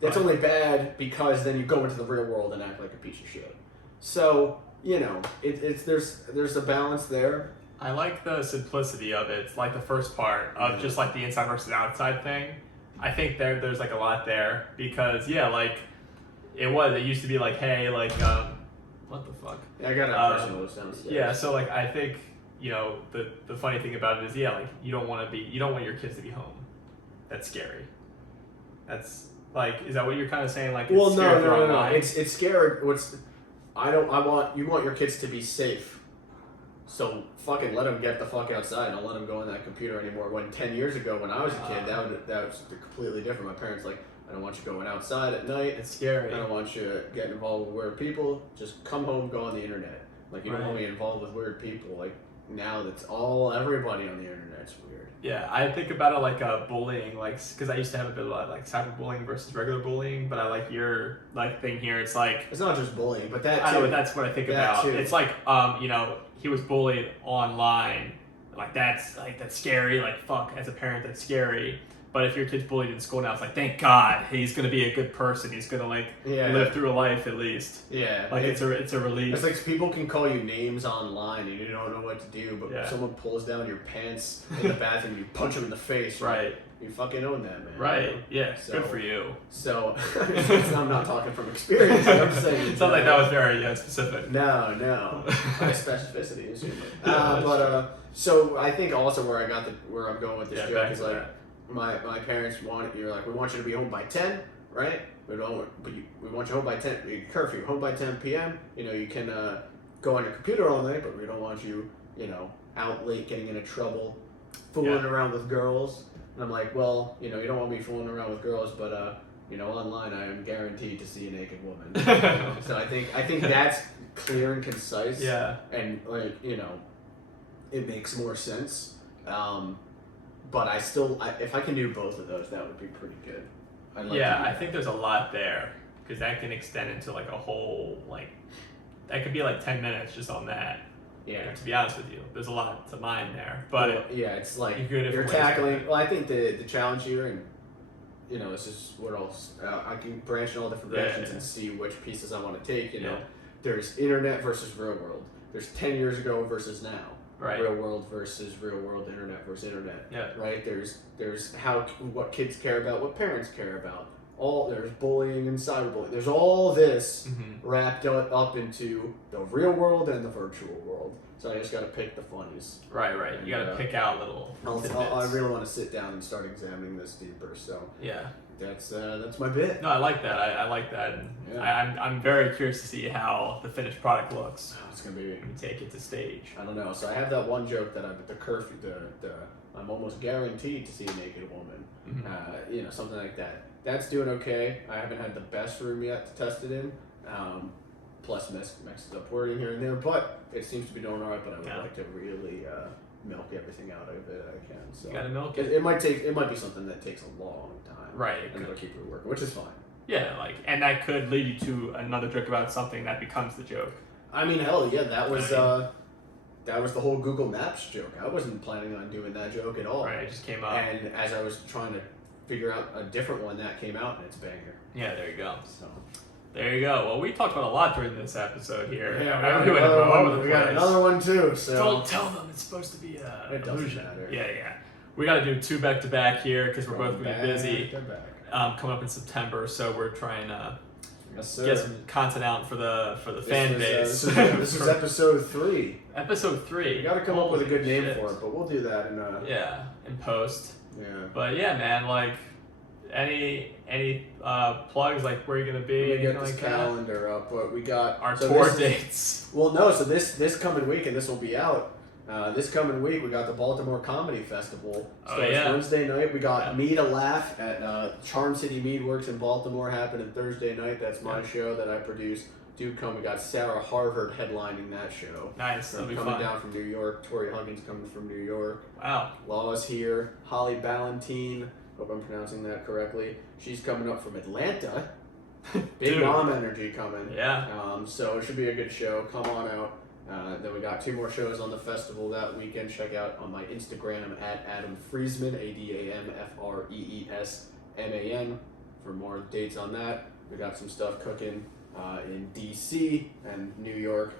that's only bad because then you go into the real world and act like a piece of shit. So you know, there's a balance there. I like the simplicity of it. It's like the first part of just like the inside versus outside thing. I think there's like a lot there because like it used to be like, hey, like what the fuck? Yeah, I got a personal downstairs. Yeah, so like I think, you know, the funny thing about it is like you don't want your kids to be home. That's scary. That's like, is that what you're kind of saying? Like, well, no. It's scary. You want your kids to be safe. So fucking let them get the fuck outside. Don't let them go on that computer anymore. When 10 years ago, when I was a kid, that was completely different. My parents like, I don't want you going outside at night. It's scary. I don't want you getting involved with weird people. Just come home, go on the internet. Like you don't want to be involved with weird people. Like now that's everybody on the internet's weird. Yeah, I think about it like bullying, like because I used to have a bit of like cyberbullying versus regular bullying, but I like your like thing here. It's like it's not just bullying, but that too. I know, but that's what I think about. Too. It's like you know, he was bullied online. Like that's scary. Like fuck, as a parent, that's scary. But if your kid's bullied in school now, it's like, thank God, he's gonna be a good person. He's gonna like live through a life at least. Yeah, like it's a relief. It's like people can call you names online and you don't know what to do, but if someone pulls down your pants in the bathroom, you punch them in the face. Right. You fucking own that, man. Right. You know? Yeah. So, good for you. So I'm not talking from experience. I'm just saying. It sounds like that was very specific. No. My specificity is human. So I think also where I'm going with this joke is like. My parents we want you to be home by 10, right? We want you home by 10. Curfew, home by 10 p.m. You know, you can go on your computer all night, but we don't want you, you know, out late getting into trouble, fooling around with girls. And I'm like, well, you know, you don't want me fooling around with girls, but you know, online I am guaranteed to see a naked woman. You know? So I think that's clear and concise. Yeah. And like, you know, it makes more sense. But if I can do both of those, that would be pretty good. I think there's a lot there because that can extend into like a whole that could be like 10 minutes just on that. Yeah. To be honest with you, there's a lot to mine there, but it's like you're tackling. Well, I think the challenge here, and you know, this is what else I can branch in all different directions and see which pieces I want to take. You know, there's internet versus real world. There's 10 years ago versus now. Right. Real world versus real world, internet versus internet. Yeah. Right. There's what kids care about, what parents care about. There's bullying and cyberbullying. There's all this wrapped up into the real world and the virtual world. So I just got to pick the funnies. Right. And you got to pick out little. I really want to sit down and start examining this deeper. So that's my bit. No, I like that. I like that. And I'm very curious to see how the finished product looks. It's gonna be. When you take it to stage. I don't know. So I have that one joke that the curfew, I'm almost guaranteed to see a naked woman. You know, something like that. That's doing okay. I haven't had the best room yet to test it in. Plus messed up wording here and there, but it seems to be doing alright. But I would like to really milk everything out of it. I can. So you gotta milk it. It might be something that takes a long time. Right. And it'll keep it working, which is fine. Yeah, and that could lead you to another joke about something that becomes the joke. I mean, hell yeah, that was the whole Google Maps joke. I wasn't planning on doing that joke at all. Right, it just came up. And as I was trying to figure out a different one, that came out, and it's banger. Yeah, there you go. So there you go. Well, we talked about a lot during this episode here. Yeah, we got another one too. So don't tell them it's supposed to be it doesn't matter. Yeah. We got to do 2 back-to-back here because we're both going to be busy. Coming up in September, so we're trying to Yes, sir. Get some content out for the fan base. This is episode 3. Episode 3. We got to come up with a good name for it, but we'll do that in post. Yeah. But yeah, man, like any plugs, like where you're gonna be? Let me get this calendar up. But we got our tour dates. Well, no. So this coming week, and this will be out. This coming week, we got the Baltimore Comedy Festival. Wednesday night. We got Me to Laugh at Charm City Mead Works in Baltimore happening Thursday night. That's my show that I produce. Do come. We got Sarah Harvard headlining that show. Nice. That'll be coming fun. Down from New York. Tori Huggins coming from New York. Wow. Law's here. Holly Ballantine. Hope I'm pronouncing that correctly. She's coming up from Atlanta. Big Mom energy coming. Yeah. So it should be a good show. Come on out. Then we got 2 more shows on the festival that weekend. Check out on my Instagram at Adam Friesman, ADAMFREESMAN, for more dates on that. We got some stuff cooking in DC and New York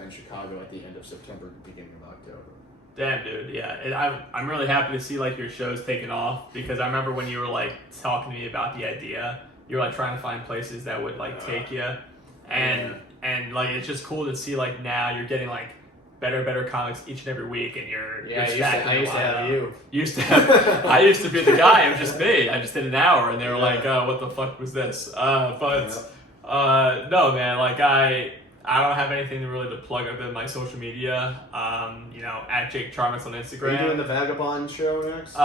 and Chicago at the end of September, beginning of October. Damn, dude, yeah. I'm really happy to see like your show's taking off, because I remember when you were like talking to me about the idea, you were like trying to find places that would like take you, and like it's just cool to see like now you're getting like better comics each and every week, and you're stacking I used to have you. I used to be the guy. It was just me. I just did an hour, and they were like, "Oh, what the fuck was this?" No, man. Like I don't have anything really to plug other than my social media. At Jake Charmix on Instagram. Are you doing the Vagabond show next?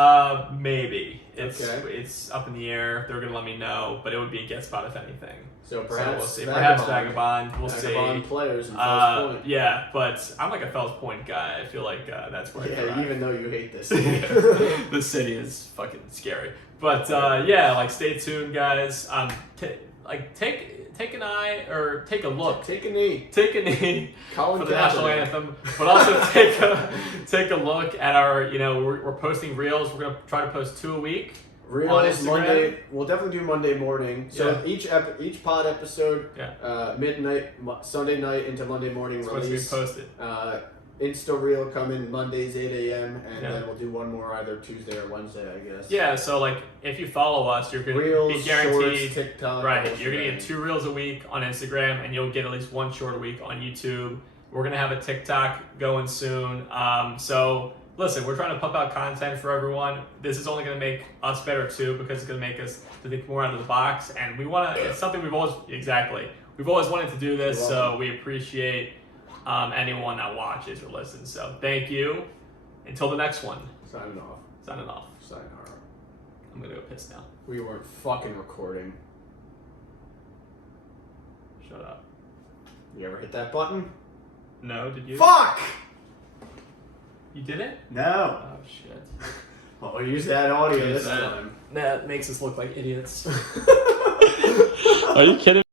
Maybe. It's up in the air. They're gonna let me know, but it would be a guest spot if anything. So perhaps we'll see. Perhaps Vagabond. We'll see. Vagabond players in Fells Point. Yeah, but I'm like a Fells Point guy. I feel like that's where. Yeah, even though you hate this. The city is fucking scary. But like stay tuned, guys. Take an eye or take a look. Take a knee. For the national anthem, but also take a look at our. We're posting reels. We're gonna try to post 2 a week. Reels Monday. We'll definitely do Monday morning. So each pod episode, midnight, Sunday night into Monday morning release. Supposed to be posted. Insta reel coming Mondays 8 a.m. and then we'll do one more either Tuesday or Wednesday, I guess. Yeah, so like if you follow us, you're gonna be guaranteed. Shorts, TikTok, right? You're gonna get 2 reels a week on Instagram, and you'll get at least 1 short a week on YouTube. We're gonna have a TikTok going soon. So listen, we're trying to pump out content for everyone. This is only gonna make us better too, because it's gonna make us to think more out of the box, and we wanna. It's something we've always wanted to do this, so we appreciate. Anyone that watches or listens. So thank you. Until the next one. Signing off. Sayonara. I'm gonna go piss now. We weren't fucking recording. Shut up. You ever hit that button? No, did you? Fuck! You didn't? No. Oh shit. Well, we'll use that audio this time. That makes us look like idiots. Are you kidding?